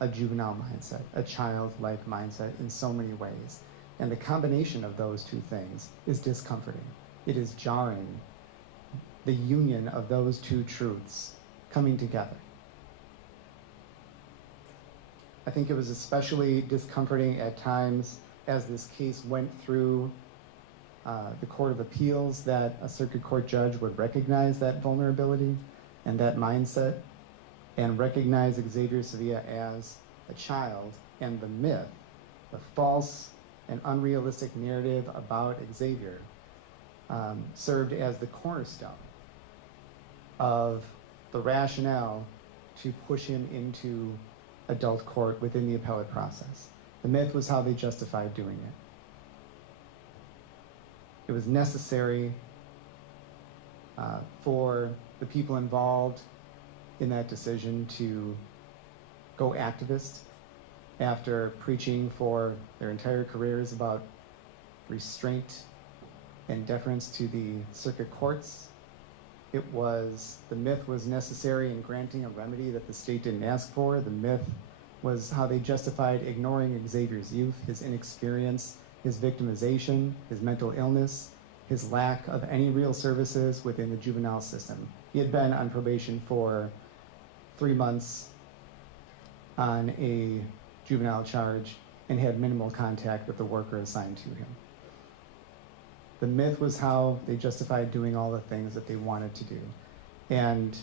a juvenile mindset, a childlike mindset in so many ways. And the combination of those two things is discomforting. It is jarring, the union of those two truths coming together. I think it was especially discomforting at times as this case went through the Court of Appeals that a circuit court judge would recognize that vulnerability and that mindset and recognize Xavier Sevilla as a child, and the myth, the false and unrealistic narrative about Xavier served as the cornerstone of the rationale to push him into adult court within the appellate process. The myth was how they justified doing it. It was necessary for the people involved in that decision to go activist after preaching for their entire careers about restraint and deference to the circuit courts. The myth was necessary in granting a remedy that the state didn't ask for. The myth was how they justified ignoring Xavier's youth, his inexperience, his victimization, his mental illness, his lack of any real services within the juvenile system. He had been on probation for 3 months on a juvenile charge and had minimal contact with the worker assigned to him. The myth was how they justified doing all the things that they wanted to do. And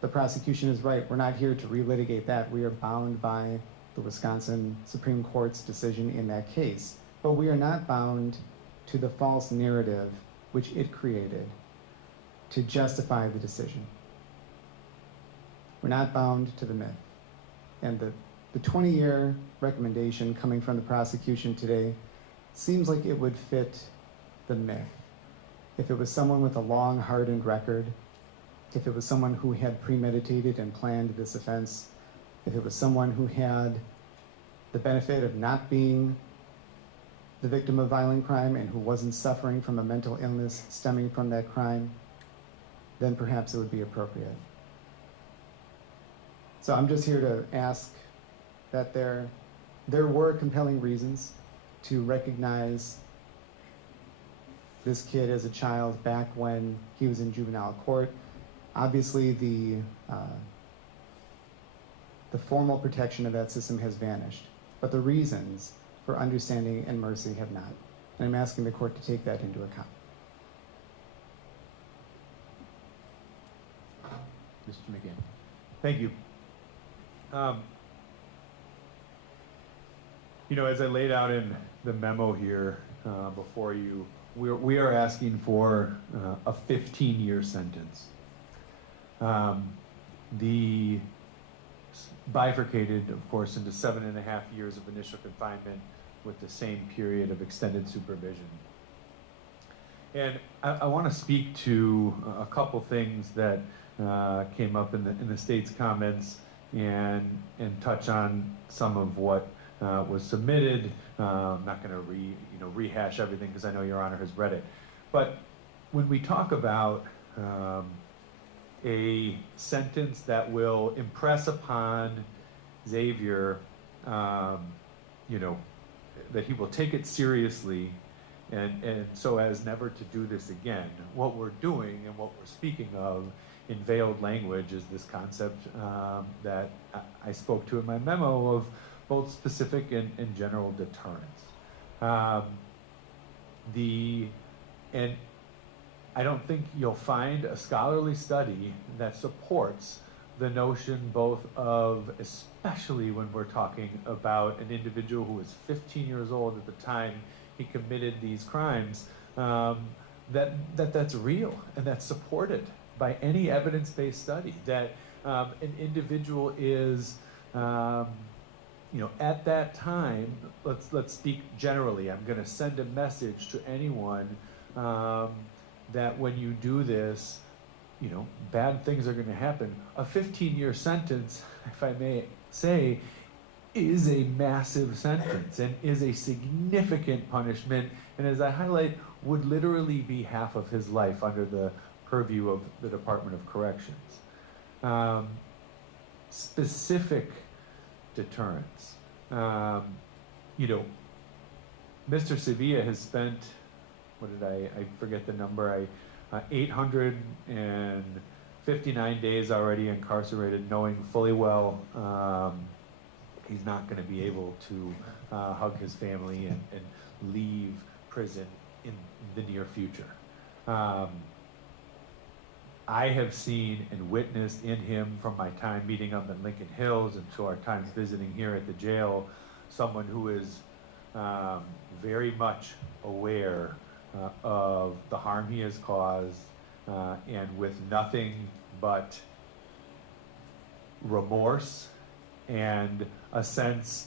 the prosecution is right. We're not here to relitigate that. We are bound by the Wisconsin Supreme Court's decision in that case. But we are not bound to the false narrative which it created to justify the decision. We're not bound to the myth. And the 20-year recommendation coming from the prosecution today seems like it would fit the myth. If it was someone with a long, hardened record, if it was someone who had premeditated and planned this offense, if it was someone who had the benefit of not being the victim of violent crime and who wasn't suffering from a mental illness stemming from that crime, then perhaps it would be appropriate. So I'm just here to ask that there were compelling reasons to recognize this kid as a child back when he was in juvenile court. Obviously, the formal protection of that system has vanished, but the reasons for understanding and mercy have not. And I'm asking the court to take that into account. Mr. McGinn. Thank you. As I laid out in the memo here before you, we are asking for a 15-year sentence. The bifurcated, of course, into 7.5 years of initial confinement with the same period of extended supervision. And I want to speak to a couple things that came up in the state's comments and touch on some of what was submitted. I'm not going to rehash everything because I know Your Honor has read it. But when we talk about a sentence that will impress upon Xavier, that he will take it seriously and so as never to do this again. What we're doing and what we're speaking of in veiled language is this concept that I spoke to in my memo of both specific and general deterrence. And I don't think you'll find a scholarly study that supports the notion both of, especially when we're talking about an individual who was 15 years old at the time he committed these crimes, that's real and that's supported by any evidence-based study, that an individual is, at that time, let's speak generally. I'm going to send a message to anyone that when you do this, bad things are going to happen. A 15-year sentence, if I may say, is a massive sentence and is a significant punishment, and as I highlight, would literally be half of his life under the purview of the Department of Corrections. Specific deterrence. Mr. Sevilla has spent, I forget the number, 859 days already incarcerated, knowing fully well he's not going to be able to hug his family and leave prison in the near future. I have seen and witnessed in him, from my time meeting up in Lincoln Hills and to our times visiting here at the jail, someone who is very much aware of the harm he has caused, and with nothing but remorse and a sense,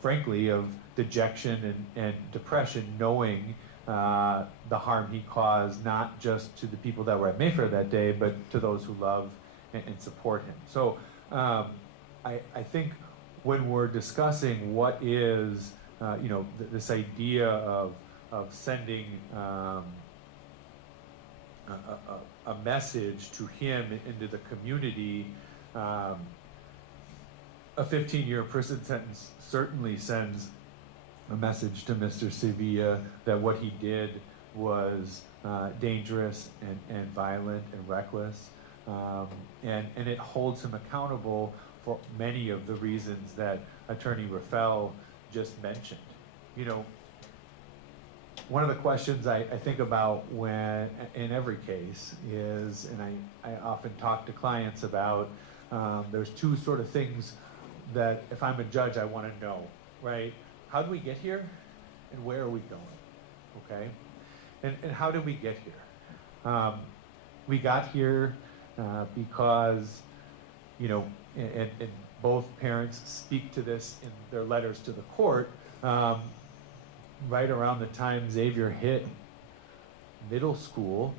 frankly, of dejection and depression, knowing the harm he caused, not just to the people that were at Mayfair that day, but to those who love and support him. So I think when we're discussing what is, this idea of sending a message to him into the community, a 15-year prison sentence certainly sends a message to Mr. Sevilla that what he did was dangerous and violent and reckless, and it holds him accountable for many of the reasons that Attorney Rafael just mentioned. One of the questions I think about when, in every case, is, and I often talk to clients about, there's two sort of things that if I'm a judge I want to know, right? How do we get here, and where are we going, okay? And how did we get here? We got here because, and both parents speak to this in their letters to the court, right around the time Xavier hit middle school,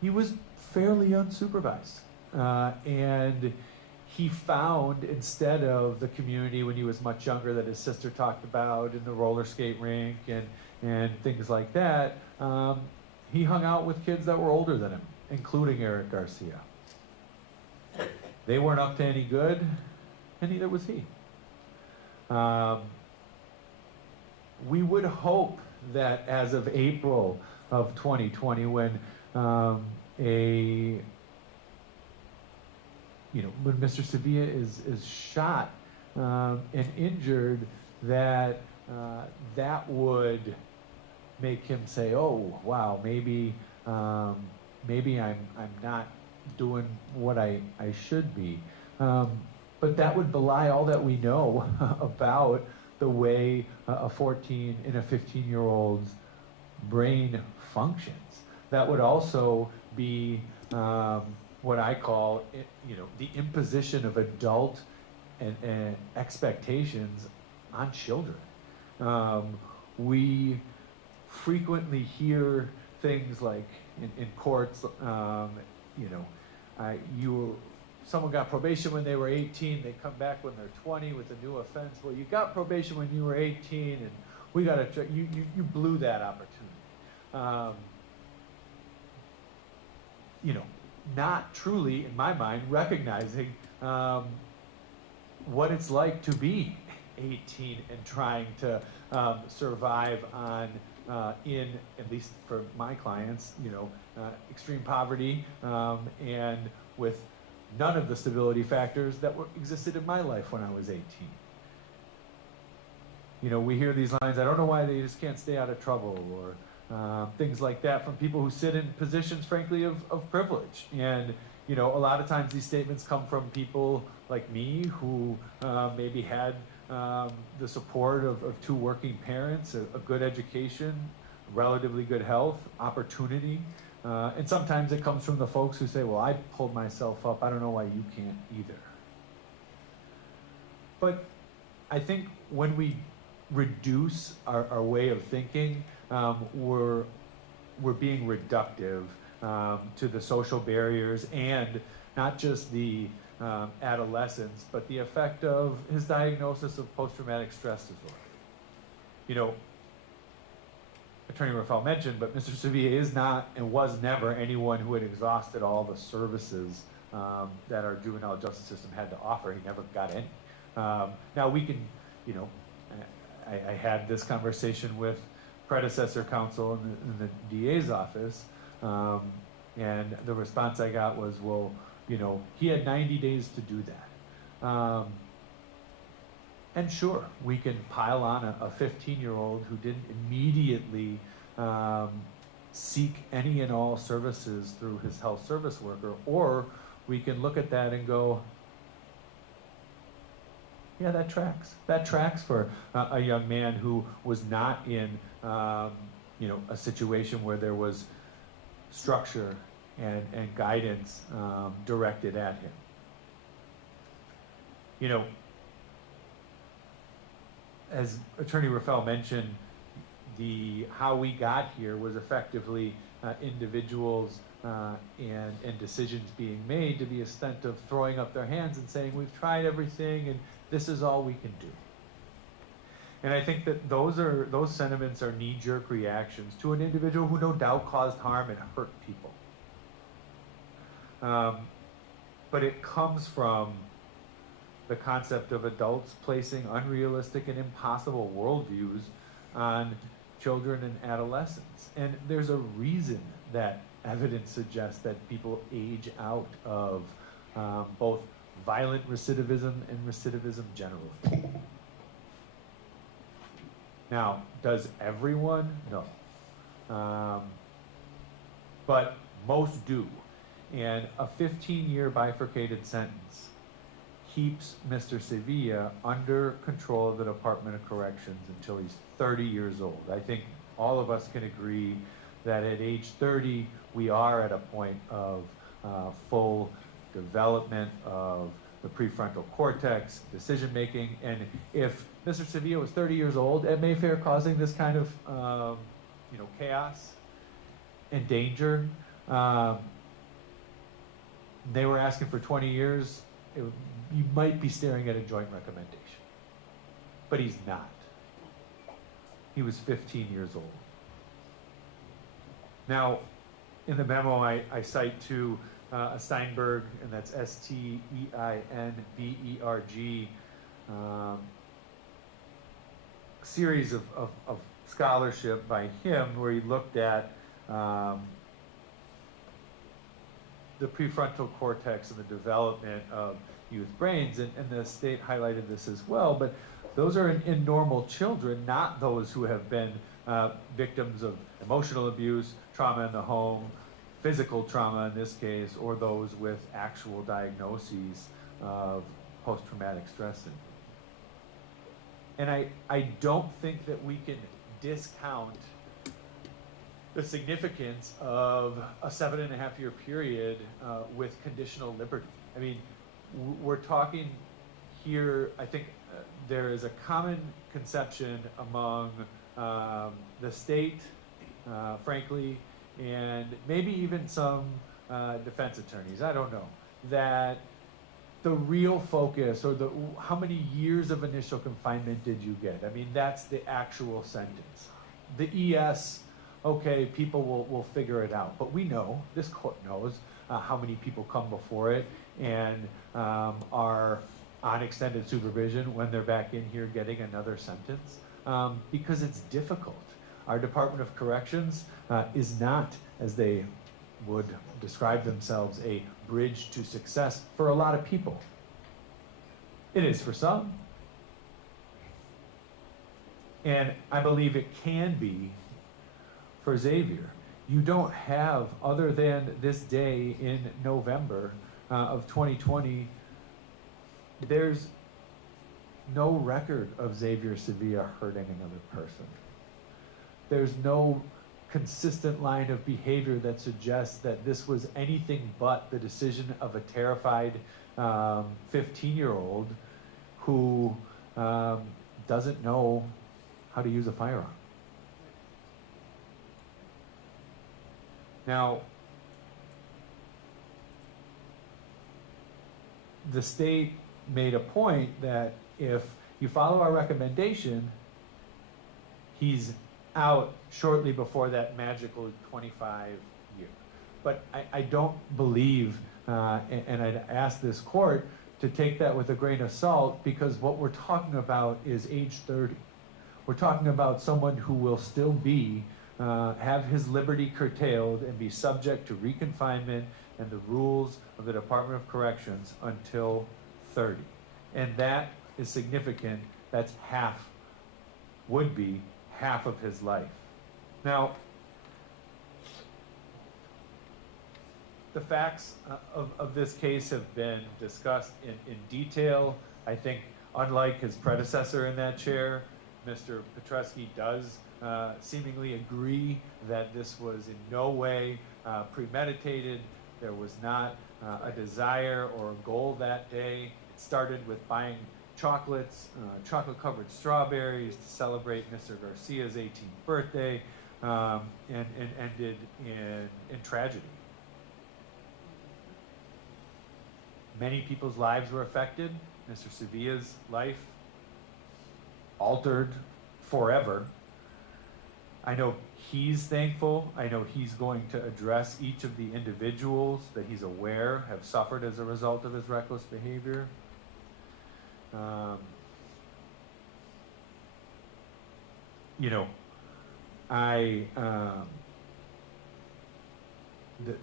he was fairly unsupervised. And he found, instead of the community when he was much younger that his sister talked about in the roller skate rink and things like that, he hung out with kids that were older than him, including Eric Garcia. They weren't up to any good, and neither was he. We would hope that as of April of 2020, when when Mr. Sevilla is shot and injured, that that would make him say, "Oh, wow, maybe I'm not doing what I should be." But that would belie all that we know about the way a 14 and a 15-year-old's brain functions. That would also be what I call, the imposition of adult and expectations on children. We frequently hear things like in courts, someone got probation when they were 18, they come back when they're 20 with a new offense. Well, you got probation when you were 18, and we got to, you blew that opportunity. Not truly, in my mind, recognizing what it's like to be 18 and trying to survive on, in, at least for my clients, extreme poverty, and with none of the stability factors that existed in my life when I was 18. We hear these lines, I don't know why they just can't stay out of trouble, or things like that from people who sit in positions, frankly, of privilege. And, a lot of times these statements come from people like me who maybe had the support of two working parents, a good education, relatively good health, opportunity, And sometimes it comes from the folks who say, well, I pulled myself up, I don't know why you can't either. But I think when we reduce our way of thinking, we're being reductive to the social barriers and not just the adolescence, but the effect of his diagnosis of post-traumatic stress disorder. You know, Attorney Rafael mentioned, but Mr. Sevilla is not and was never anyone who had exhausted all the services that our juvenile justice system had to offer. He never got any. Now we can, you know, I had this conversation with predecessor counsel in the DA's office, and the response I got was, well, you know, he had 90 days to do that. And sure, we can pile on a 15-year-old who didn't immediately seek any and all services through his health service worker, or we can look at that and go, yeah, that tracks. That tracks for a young man who was not in, you know, a situation where there was structure and guidance directed at him. You know, as Attorney Rafael mentioned, how we got here was effectively individuals and decisions being made to the extent of throwing up their hands and saying, we've tried everything and this is all we can do. And I think that those sentiments are knee-jerk reactions to an individual who no doubt caused harm and hurt people. But it comes from the concept of adults placing unrealistic and impossible worldviews on children and adolescents. And there's a reason that evidence suggests that people age out of both violent recidivism and recidivism generally. Now, does everyone? No. But most do. And a 15-year bifurcated sentence keeps Mr. Sevilla under control of the Department of Corrections until he's 30 years old. I think all of us can agree that at age 30, we are at a point of full development of the prefrontal cortex, decision-making, and if Mr. Sevilla was 30 years old at Mayfair causing this kind of you know, chaos and danger, they were asking for 20 years, you might be staring at a joint recommendation. But he's not. He was 15 years old. Now, in the memo, I cite to a Steinberg, and that's Steinberg, series of scholarship by him where he looked at the prefrontal cortex and the development of youth brains, and the state highlighted this as well, but those are in normal children, not those who have been victims of emotional abuse, trauma in the home, physical trauma in this case, or those with actual diagnoses of post-traumatic stress syndrome. And I don't think that we can discount the significance of a 7.5-year period with conditional liberty. I mean, we're talking here, I think there is a common conception among the state, frankly, and maybe even some defense attorneys, I don't know, that the real focus or how many years of initial confinement did you get? I mean, that's the actual sentence. The ES, okay, people will figure it out. But we know, this court knows, how many people come before it and are on extended supervision when they're back in here getting another sentence, because it's difficult. Our Department of Corrections is not, as they would describe themselves, a bridge to success for a lot of people. It is for some. And I believe it can be for Xavier. You don't have, other than this day in November of 2020, there's no record of Xavier Sevilla hurting another person. There's no consistent line of behavior that suggests that this was anything but the decision of a terrified 15-year-old who doesn't know how to use a firearm. Now, the state made a point that if you follow our recommendation, he's out shortly before that magical 25 year. But I don't believe, and I'd ask this court to take that with a grain of salt, because what we're talking about is age 30. We're talking about someone who will still be, have his liberty curtailed and be subject to reconfinement and the rules of the Department of Corrections until 30. And that is significant. That's half, would be half of his life. Now, the facts of this case have been discussed in detail. I think, unlike his predecessor in that chair, Mr. Petruski does seemingly agree that this was in no way premeditated. There was not a desire or a goal that day. It started with buying chocolates, chocolate-covered strawberries to celebrate Mr. Garcia's 18th birthday, and ended in tragedy. Many people's lives were affected. Mr. Sevilla's life altered forever. I know he's thankful. I know he's going to address each of the individuals that he's aware have suffered as a result of his reckless behavior. You know,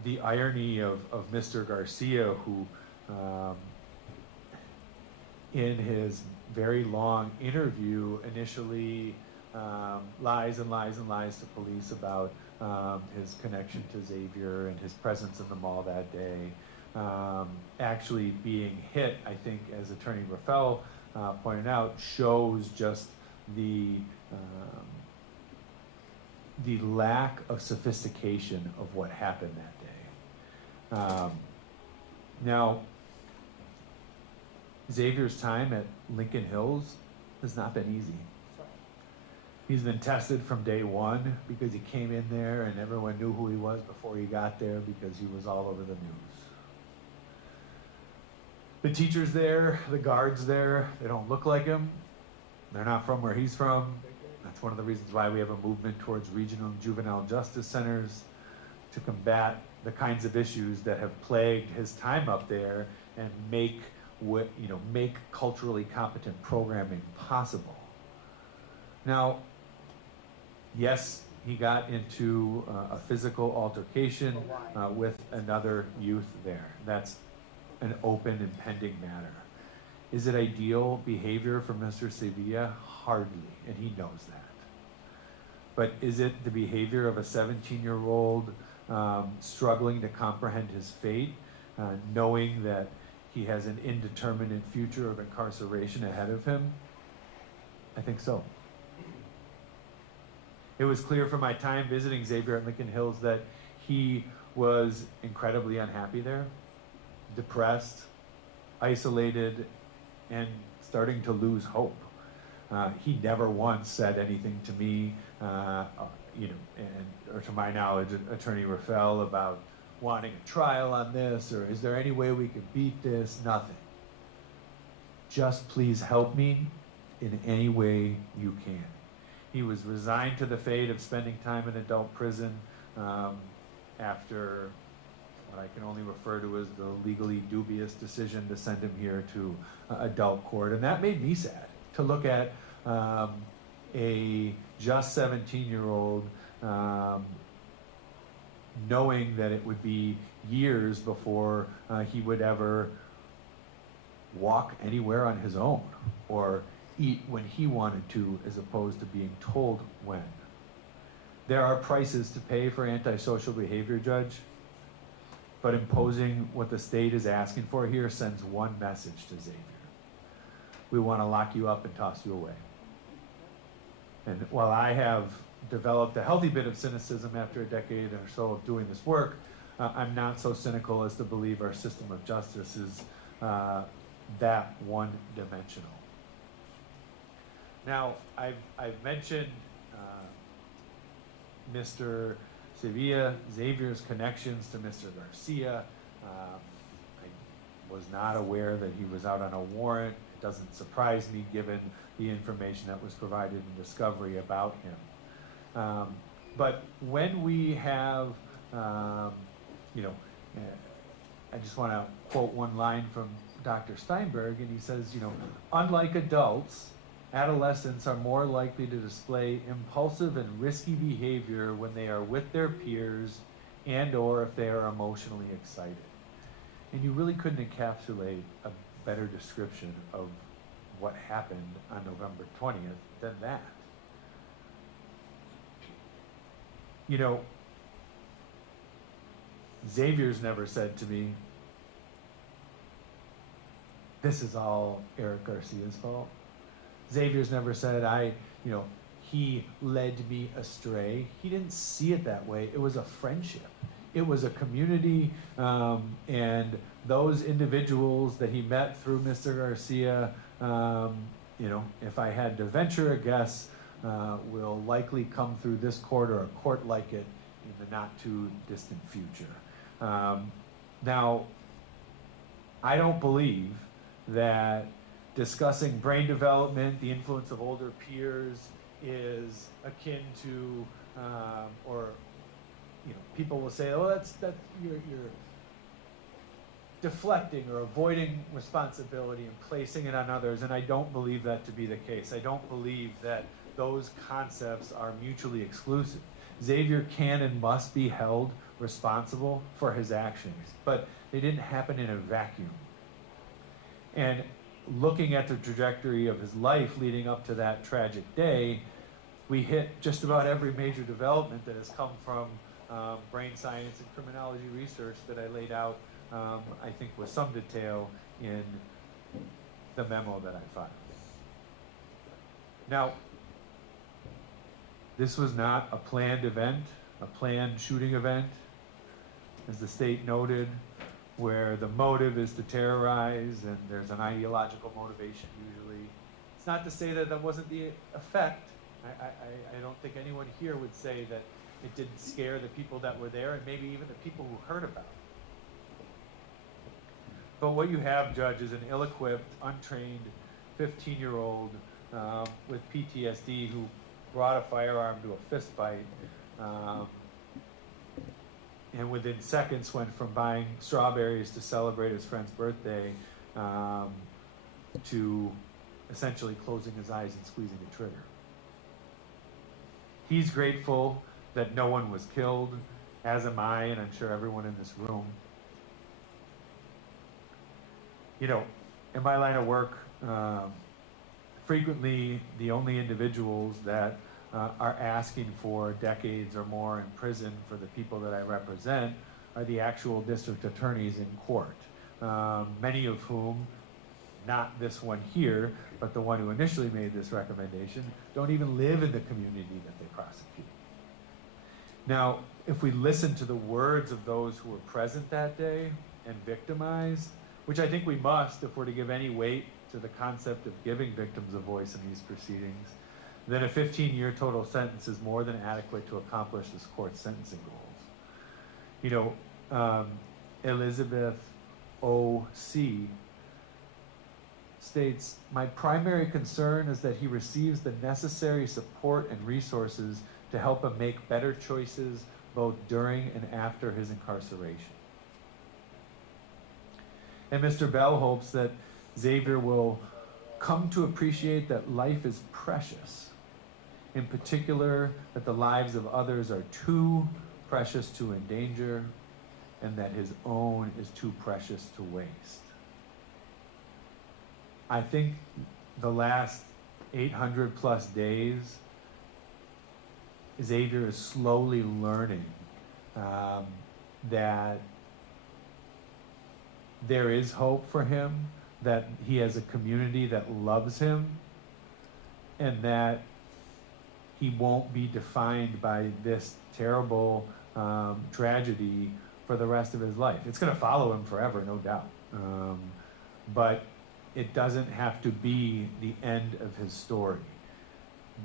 the irony of Mr. Garcia, who in his very long interview initially lies and lies and lies to police about his connection to Xavier and his presence in the mall that day. Actually being hit, I think, as Attorney Raffel pointed out, shows just the lack of sophistication of what happened that day. Now, Xavier's time at Lincoln Hills has not been easy. He's been tested from day one because he came in there and everyone knew who he was before he got there because he was all over the news. The teachers there, the guards there, they don't look like him. They're not from where he's from. That's one of the reasons why we have a movement towards regional juvenile justice centers to combat the kinds of issues that have plagued his time up there and make culturally competent programming possible. Now, yes, he got into a physical altercation with another youth there. That's an open and pending matter. Is it ideal behavior for Mr. Sevilla? Hardly, and he knows that. But is it the behavior of a 17-year-old struggling to comprehend his fate, knowing that he has an indeterminate future of incarceration ahead of him? I think so. It was clear from my time visiting Xavier at Lincoln Hills that he was incredibly unhappy there, depressed, isolated, and starting to lose hope. He never once said anything to me, or to my knowledge, Attorney Raffel, about wanting a trial on this, or is there any way we could beat this? Nothing. Just please help me in any way you can. He was resigned to the fate of spending time in adult prison after what I can only refer to as the legally dubious decision to send him here to adult court. And that made me sad to look at a just 17-year-old knowing that it would be years before he would ever walk anywhere on his own or eat when he wanted to, as opposed to being told when. There are prices to pay for antisocial behavior, Judge, but imposing what the state is asking for here sends one message to Xavier. We want to lock you up and toss you away. And while I have developed a healthy bit of cynicism after a decade or so of doing this work. I'm not so cynical as to believe our system of justice is that one-dimensional. Now, I've mentioned Mr. Xavier's connections to Mr. Garcia. I was not aware that he was out on a warrant. It doesn't surprise me given the information that was provided in discovery about him. But when we have, you know, I just want to quote one line from Dr. Steinberg, and he says, you know, unlike adults, adolescents are more likely to display impulsive and risky behavior when they are with their peers and or if they are emotionally excited. And you really couldn't encapsulate a better description of what happened on November 20th than that. You know, Xavier's never said to me, this is all Eric Garcia's fault. Xavier's never said, he led me astray. He didn't see it that way. It was a friendship. It was a community, and those individuals that he met through Mr. Garcia, if I had to venture a guess, will likely come through this court or a court like it in the not too distant future. Now, I don't believe that discussing brain development, the influence of older peers, is akin to, people will say, oh, that's you're deflecting or avoiding responsibility and placing it on others, and I don't believe that to be the case. I don't believe that those concepts are mutually exclusive. Xavier can and must be held responsible for his actions, but they didn't happen in a vacuum. And looking at the trajectory of his life leading up to that tragic day, we hit just about every major development that has come from brain science and criminology research that I laid out, I think with some detail in the memo that I filed. Now, this was not a planned event, a planned shooting event, as the state noted, where the motive is to terrorize and there's an ideological motivation usually. It's not to say that that wasn't the effect. I don't think anyone here would say that it didn't scare the people that were there and maybe even the people who heard about it. But what you have, Judge, is an ill-equipped, untrained 15-year-old with PTSD who brought a firearm to a fist fight, and within seconds went from buying strawberries to celebrate his friend's birthday to essentially closing his eyes and squeezing the trigger. He's grateful that no one was killed, as am I, and I'm sure everyone in this room. You know, in my line of work, frequently the only individuals that are asking for decades or more in prison for the people that I represent are the actual district attorneys in court, many of whom, not this one here, but the one who initially made this recommendation, don't even live in the community that they prosecute. Now, if we listen to the words of those who were present that day and victimized, which I think we must if we're to give any weight to the concept of giving victims a voice in these proceedings, then a 15-year total sentence is more than adequate to accomplish this court's sentencing goals. You know, Elizabeth O.C. states, "My primary concern is that he receives the necessary support and resources to help him make better choices both during and after his incarceration." And Mr. Bell hopes that Xavier will come to appreciate that life is precious, in particular that the lives of others are too precious to endanger, and that his own is too precious to waste. I think the last 800 plus days, Xavier is slowly learning that there is hope for him, that he has a community that loves him, and that he won't be defined by this terrible tragedy for the rest of his life. It's going to follow him forever, no doubt. But it doesn't have to be the end of his story.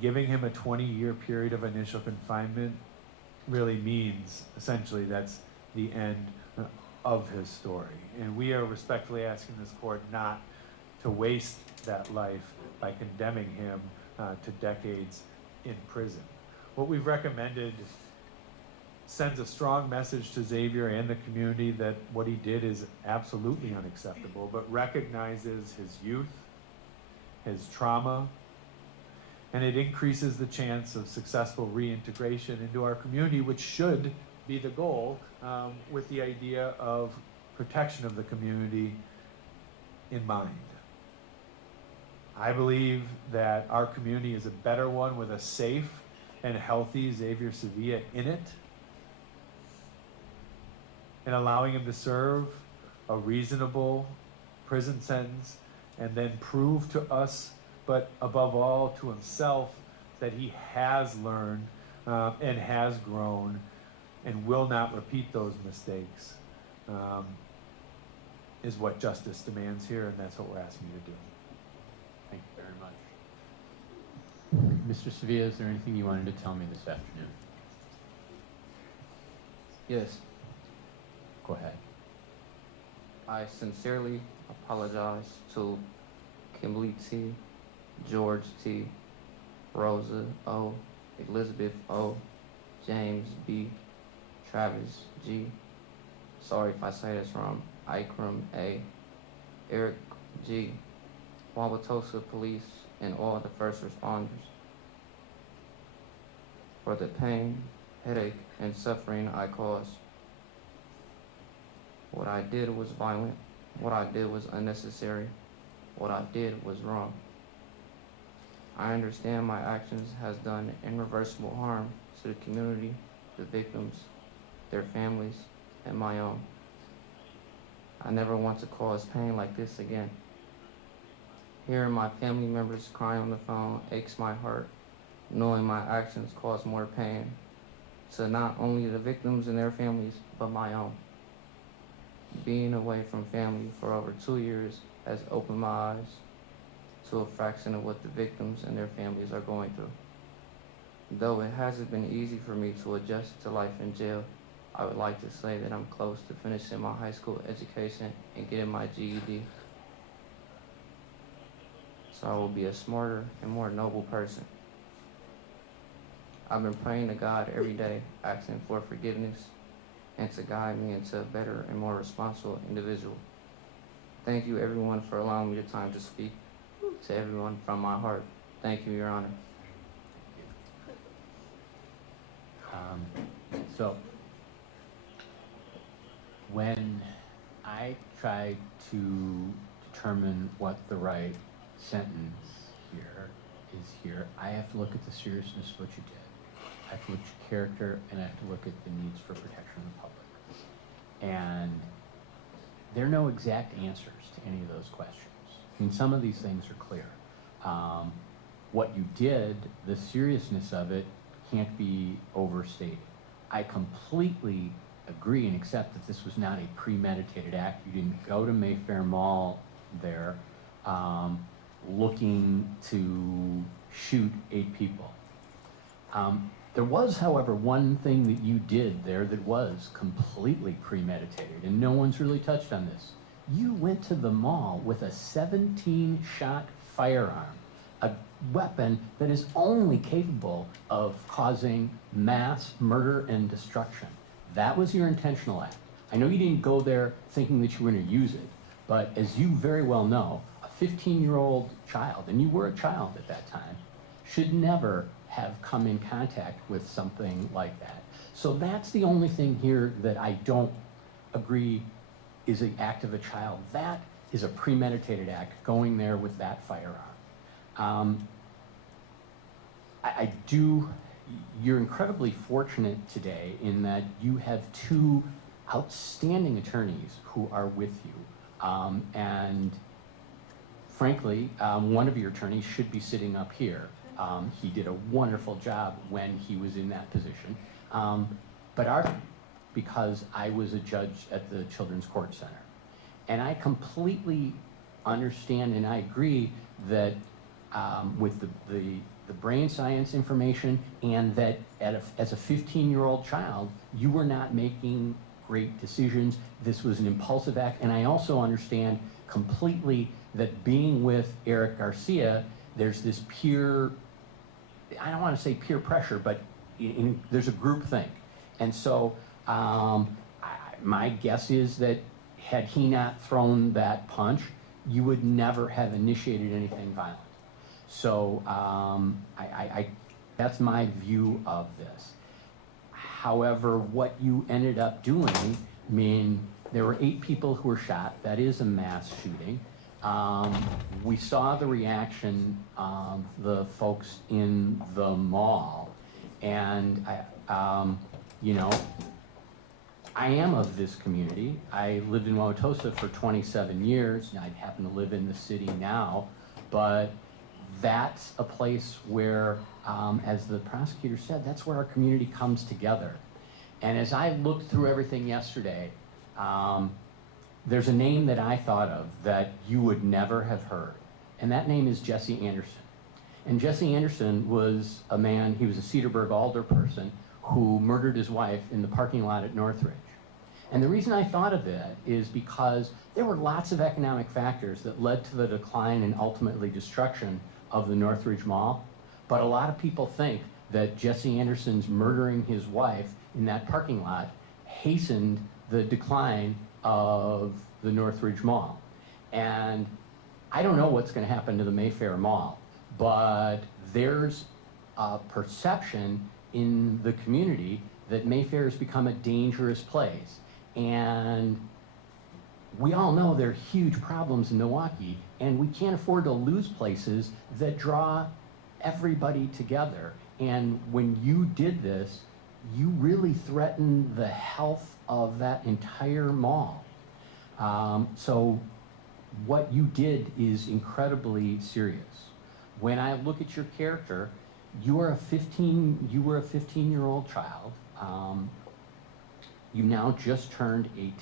Giving him a 20-year period of initial confinement really means essentially that's the end of his story. And we are respectfully asking this court not to waste that life by condemning him to decades in prison. What we've recommended sends a strong message to Xavier and the community that what he did is absolutely unacceptable, but recognizes his youth, his trauma, and it increases the chance of successful reintegration into our community, which should be the goal, with the idea of protection of the community in mind. I believe that our community is a better one with a safe and healthy Xavier Sevilla in it, and allowing him to serve a reasonable prison sentence and then prove to us, but above all to himself, that he has learned and has grown and will not repeat those mistakes, is what justice demands here, and that's what we're asking you to do. Thank you very much. Mr. Sevilla, is there anything you wanted to tell me this afternoon? Yes, Go ahead. I sincerely apologize to Kimberly T, George T, Rosa O, Elizabeth O, James B, Travis G. Sorry if I say this wrong. Ikram A, Eric G, Wauwatosa Police, and all the first responders for the pain, headache, and suffering I caused. What I did was violent. What I did was unnecessary. What I did was wrong. I understand my actions has done irreversible harm to the community, the victims, their families, and my own. I never want to cause pain like this again. Hearing my family members crying on the phone aches my heart, knowing my actions cause more pain to not only the victims and their families, but my own. Being away from family for over 2 years has opened my eyes to a fraction of what the victims and their families are going through. Though it hasn't been easy for me to adjust to life in jail, I would like to say that I'm close to finishing my high school education and getting my GED. So I will be a smarter and more noble person. I've been praying to God every day, asking for forgiveness and to guide me into a better and more responsible individual. Thank you everyone for allowing me the time to speak. To everyone from my heart, thank you, Your Honor. So, when I tried to determine what the right sentence here, I have to look at the seriousness of what you did. I have to look at your character, and I have to look at the needs for protection of the public. And there are no exact answers to any of those questions. I mean, some of these things are clear. What you did, the seriousness of it, can't be overstated. I completely agree and accept that this was not a premeditated act. You didn't go to Mayfair Mall there looking to shoot 8 people. There was, however, one thing that you did there that was completely premeditated, and no one's really touched on this. You went to the mall with a 17-shot firearm, a weapon that is only capable of causing mass murder and destruction. That was your intentional act. I know you didn't go there thinking that you were going to use it, but as you very well know, a 15-year-old child, and you were a child at that time, should never have come in contact with something like that. So that's the only thing here that I don't agree is the act of a child. That is a premeditated act, going there with that firearm. You're incredibly fortunate today in that you have 2 outstanding attorneys who are with you. And frankly, one of your attorneys should be sitting up here. He did a wonderful job when he was in that position. Because I was a judge at the Children's Court Center. And I completely understand and I agree that with the brain science information, and that as a 15-year-old child, you were not making great decisions. This was an impulsive act. And I also understand completely that being with Eric Garcia, there's this peer, I don't want to say peer pressure, but there's a group think. And so my guess is that had he not thrown that punch, you would never have initiated anything violent. So that's my view of this. However, what you ended up doing, I mean, there were 8 people who were shot. That is a mass shooting. We saw the reaction of the folks in the mall, and you know, I am of this community. I lived in Wauwatosa for 27 years, and I happen to live in the city now, but that's a place where, as the prosecutor said, that's where our community comes together. And as I looked through everything yesterday, there's a name that I thought of that you would never have heard, and that name is Jesse Anderson. And Jesse Anderson was a man, he was a Cedarburg alder person who murdered his wife in the parking lot at Northridge. And the reason I thought of it is because there were lots of economic factors that led to the decline and ultimately destruction of the Northridge Mall. But a lot of people think that Jesse Anderson's murdering his wife in that parking lot hastened the decline of the Northridge Mall. And I don't know what's going to happen to the Mayfair Mall, but there's a perception in the community that Mayfair has become a dangerous place. And we all know there are huge problems in Milwaukee, and we can't afford to lose places that draw everybody together. And when you did this, you really threatened the health of that entire mall. So what you did is incredibly serious. When I look at your character, you were a 15-year-old child. You now just turned 18.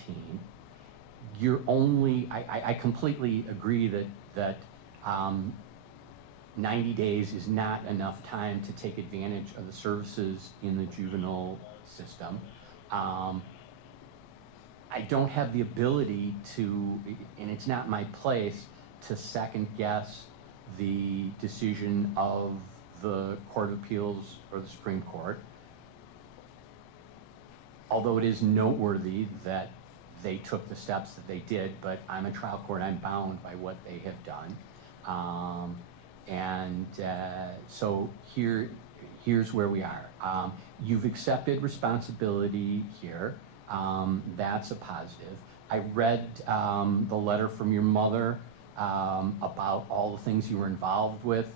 You're only, I completely agree that 90 days is not enough time to take advantage of the services in the juvenile system. I don't have the ability to, and it's not my place, to second guess the decision of the Court of Appeals or the Supreme Court. Although it is noteworthy that they took the steps that they did, but I'm a trial court, I'm bound by what they have done. So here's where we are. You've accepted responsibility here. That's a positive. I read the letter from your mother about all the things you were involved with,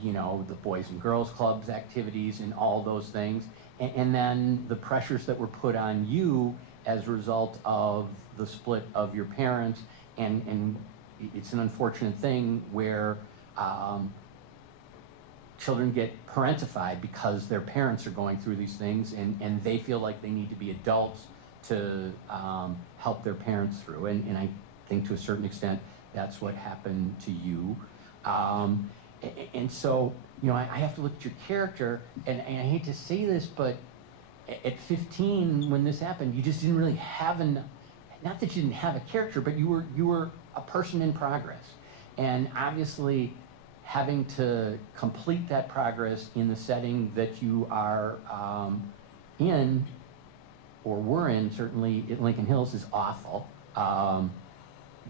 you know, the Boys and Girls Clubs activities and all those things. And then the pressures that were put on you as a result of the split of your parents. And it's an unfortunate thing where children get parentified because their parents are going through these things, and they feel like they need to be adults to help their parents through. And I think to a certain extent that's what happened to you. And so, you know, I have to look at your character, and I hate to say this, but at 15, when this happened, you just didn't really have not that you didn't have a character, but you were a person in progress. And obviously, having to complete that progress in the setting that you are in, or were in, certainly at Lincoln Hills, is awful.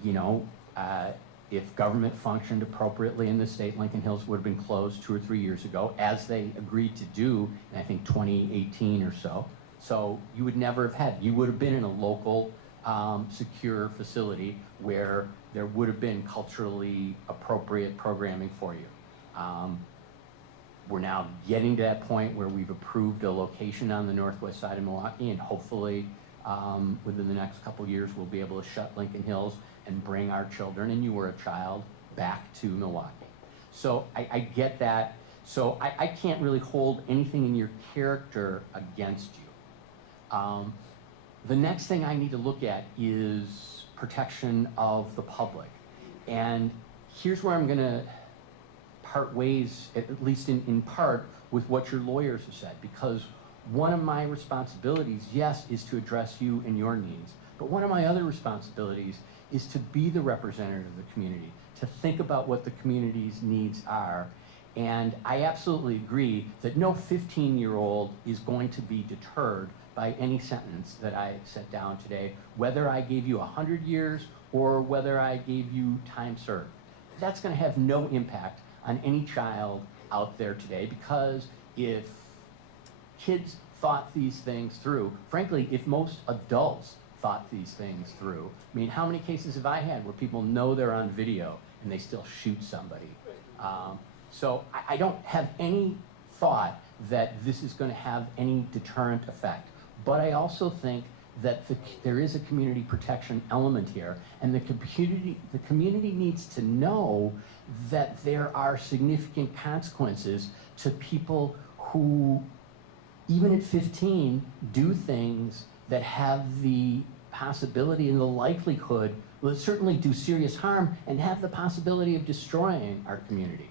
You know, if government functioned appropriately in the state, Lincoln Hills would have been closed 2 or 3 years ago, as they agreed to do in, I think, 2018 or so. So you would never have had, you would have been in a local, secure facility where there would have been culturally appropriate programming for you. We're now getting to that point where we've approved a location on the northwest side of Milwaukee, and hopefully within the next couple of years we'll be able to shut Lincoln Hills and bring our children, and you were a child, back to Milwaukee. So I get that. So I can't really hold anything in your character against you. The next thing I need to look at is protection of the public. And here's where I'm going to part ways, at least in part, with what your lawyers have said. Because one of my responsibilities, yes, is to address you and your needs. But one of my other responsibilities is to be the representative of the community, to think about what the community's needs are. And I absolutely agree that no 15-year-old is going to be deterred by any sentence that I set down today, whether I gave you 100 years or whether I gave you time served. That's going to have no impact on any child out there today, because if kids thought these things through, frankly, if most adults thought these things through, I mean, how many cases have I had where people know they're on video and they still shoot somebody? So I don't have any thought that this is going to have any deterrent effect. But I also think that there is a community protection element here, and the community needs to know that there are significant consequences to people who, even at 15, do things that have the possibility and the likelihood, will certainly do serious harm and have the possibility of destroying our community.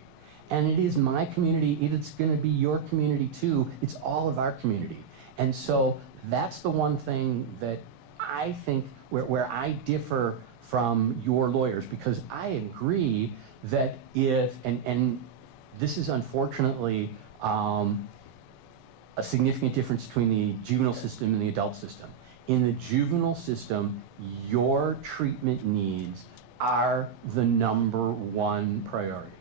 And it is my community, it's going to be your community too, it's all of our community. And so that's the one thing that I think where I differ from your lawyers, because I agree that if, and this is unfortunately a significant difference between the juvenile system and the adult system. In the juvenile system, your treatment needs are the #1 priority.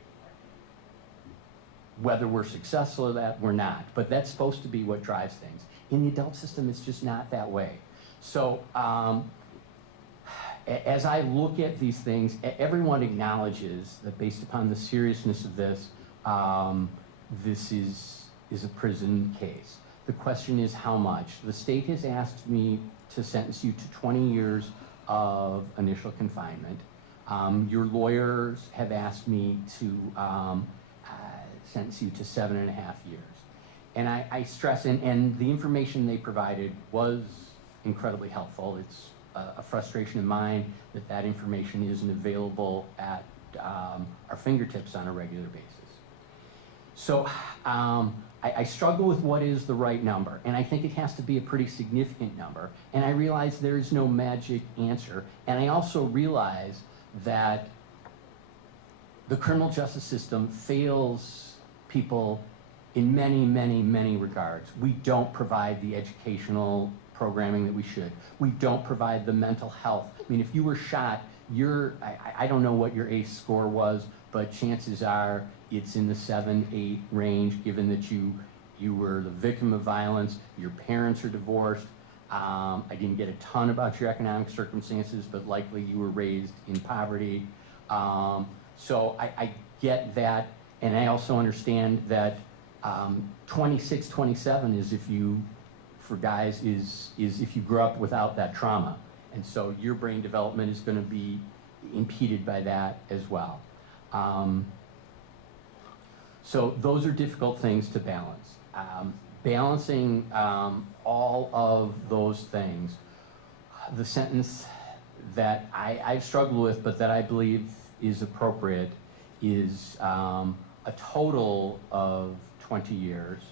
Whether we're successful at that, we're not. But that's supposed to be what drives things. In the adult system, it's just not that way. So as I look at these things, everyone acknowledges that based upon the seriousness of this, this is a prison case. The question is how much. The state has asked me to sentence you to 20 years of initial confinement. Your lawyers have asked me to sentence you to 7.5 years. And I stress, and the information they provided was incredibly helpful. It's a frustration of mine that that information isn't available at our fingertips on a regular basis. So I struggle with what is the right number, and I think it has to be a pretty significant number. And I realize there is no magic answer. And I also realize that the criminal justice system fails people in many, many, many regards. We don't provide the educational programming that we should. We don't provide the mental health. I mean, if you were shot, I don't know what your ACE score was, but chances are it's in the 7, 8 range, given that you were the victim of violence, your parents are divorced. I didn't get a ton about your economic circumstances, but likely you were raised in poverty. So I get that, and I also understand that 26, 27 is if you, for guys, is if you grew up without that trauma. And so your brain development is going to be impeded by that as well. So those are difficult things to balance. Balancing all of those things, the sentence that I've struggled with, but that I believe is appropriate, is a total of 20 years.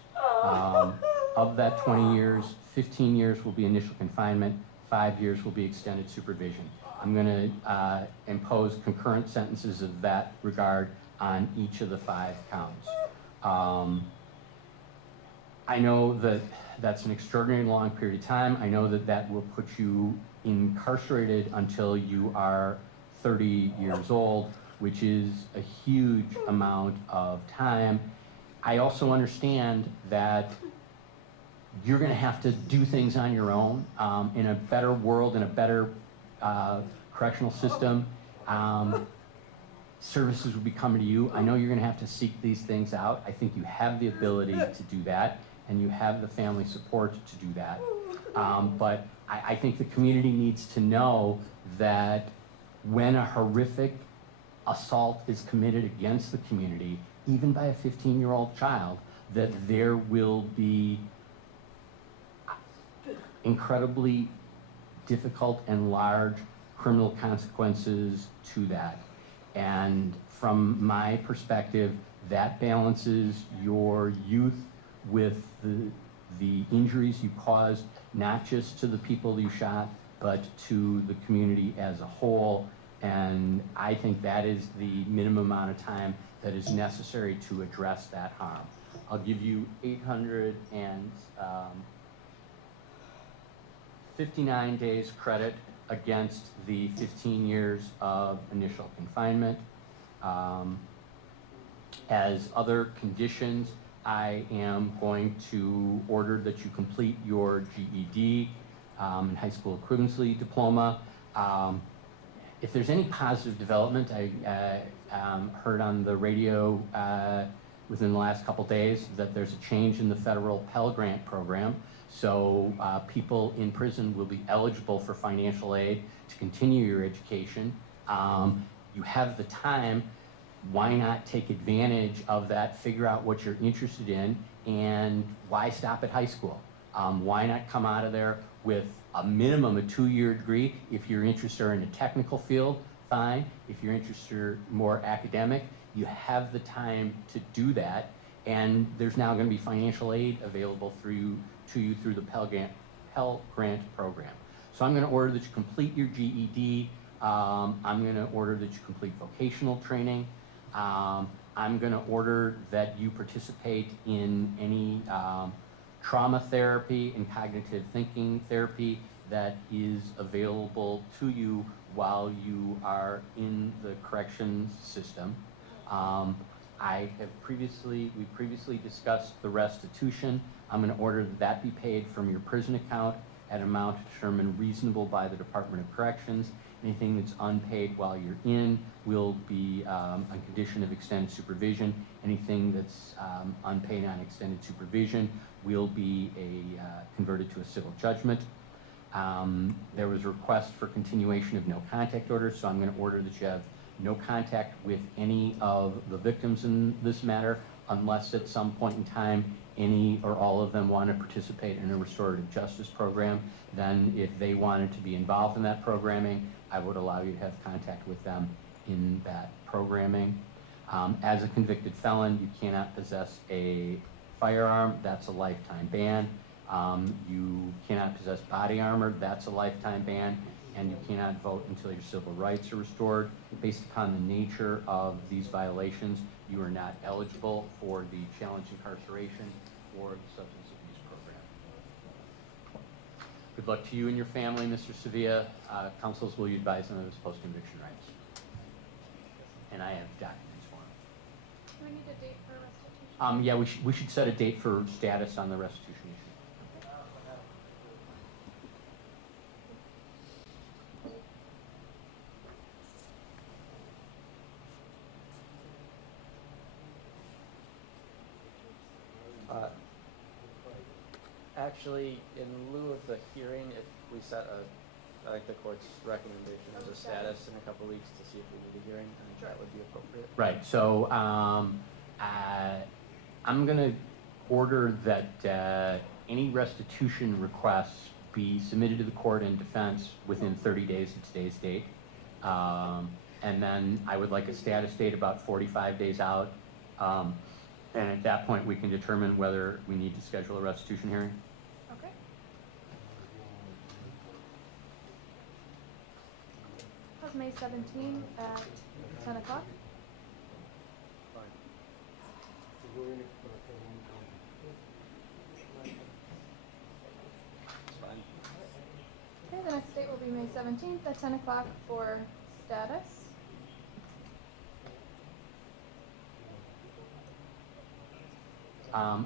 Of that 20 years, 15 years will be initial confinement, 5 years will be extended supervision. I'm going to impose concurrent sentences of that regard on each of the 5 counts. I know that that's an extraordinarily long period of time. I know that that will put you incarcerated until you are 30 years old, which is a huge amount of time. I also understand that you're going to have to do things on your own. In a better world, in a better correctional system, services will be coming to you. I know you're going to have to seek these things out. I think you have the ability to do that, and you have the family support to do that. But I think the community needs to know that when a horrific assault is committed against the community, even by a 15-year-old child, that there will be incredibly difficult and large criminal consequences to that. And from my perspective, that balances your youth with the injuries you caused, not just to the people you shot, but to the community as a whole. And I think that is the minimum amount of time that is necessary to address that harm. I'll give you 859 days credit against the 15 years of initial confinement. As other conditions, I am going to order that you complete your GED and high school equivalency diploma. If there's any positive development, I heard on the radio within the last couple days that there's a change in the federal Pell Grant program. So people in prison will be eligible for financial aid to continue your education. You have the time. Why not take advantage of that, figure out what you're interested in, and why stop at high school? Why not come out of there with a minimum of 2-year degree? If you're interested in a technical field, fine. If you're interested more academic, you have the time to do that, and there's now going to be financial aid available to you through the Pell Grant program. So I'm going to order that you complete your GED. I'm going to order that you complete vocational training. I'm going to order that you participate in any trauma therapy and cognitive thinking therapy that is available to you while you are in the corrections system. We previously discussed the restitution. I'm going to order that be paid from your prison account at an amount determined reasonable by the Department of Corrections. Anything that's unpaid while you're in will be on condition of extended supervision. Anything that's unpaid on extended supervision will be converted to a civil judgment. There was a request for continuation of no contact orders, so I'm going to order that you have no contact with any of the victims in this matter, unless at some point in time any or all of them want to participate in a restorative justice program. Then if they wanted to be involved in that programming, I would allow you to have contact with them in that programming. As a convicted felon, you cannot possess a firearm. That's a lifetime ban. You cannot possess body armor. That's a lifetime ban. And you cannot vote until your civil rights are restored. Based upon the nature of these violations, you are not eligible for the challenge incarceration or the substance abuse program. Good luck to you and your family, Mr. Sevilla. Counsels, will you advise them of his post-conviction rights? And I have documents for him. Do we need a date for restitution? Yeah, we should set a date for status on the restitution issue. Actually, in lieu of the hearing, if we set I think the court's recommendation is a status in a couple weeks to see if we need a hearing, I think that would be appropriate. Right, so I'm going to order that any restitution requests be submitted to the court in defense within 30 days of today's date. And then I would like a status date about 45 days out. And at that point, we can determine whether we need to schedule a restitution hearing. Okay. How's May 17 at 10 o'clock? Okay, the next date will be May 17th at 10 o'clock for status.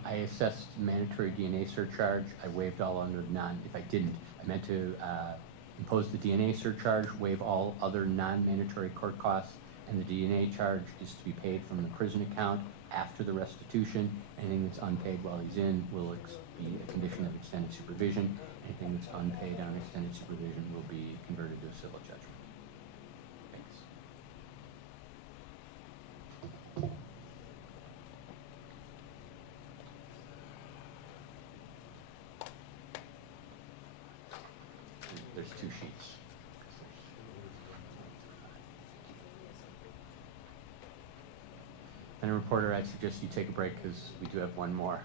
I assessed mandatory DNA surcharge. I waived all under if I didn't, I meant to impose the DNA surcharge, waive all other non-mandatory court costs, and the DNA charge is to be paid from the prison account after the restitution. Anything that's unpaid while he's in will be a condition of extended supervision. Anything that's unpaid on extended supervision will be converted to a civil judgment. Thanks. just 2 sheets. And reporter, I'd suggest you take a break because we do have one more.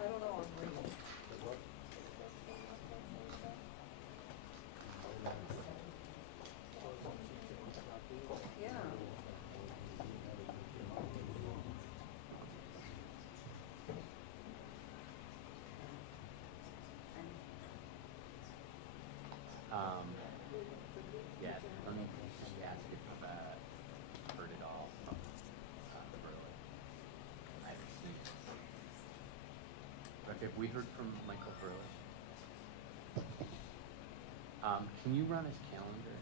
I don't know. Yeah. Yeah, let me ask if you've heard it all from the Burley. I haven't seen it. Okay, have we heard from Michael Burley? Can you run his calendar?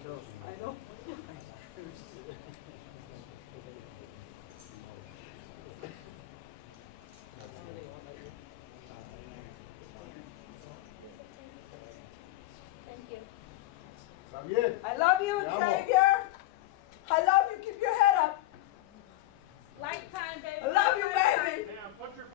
I know. Está bien. I love you, Te amo. Tiger.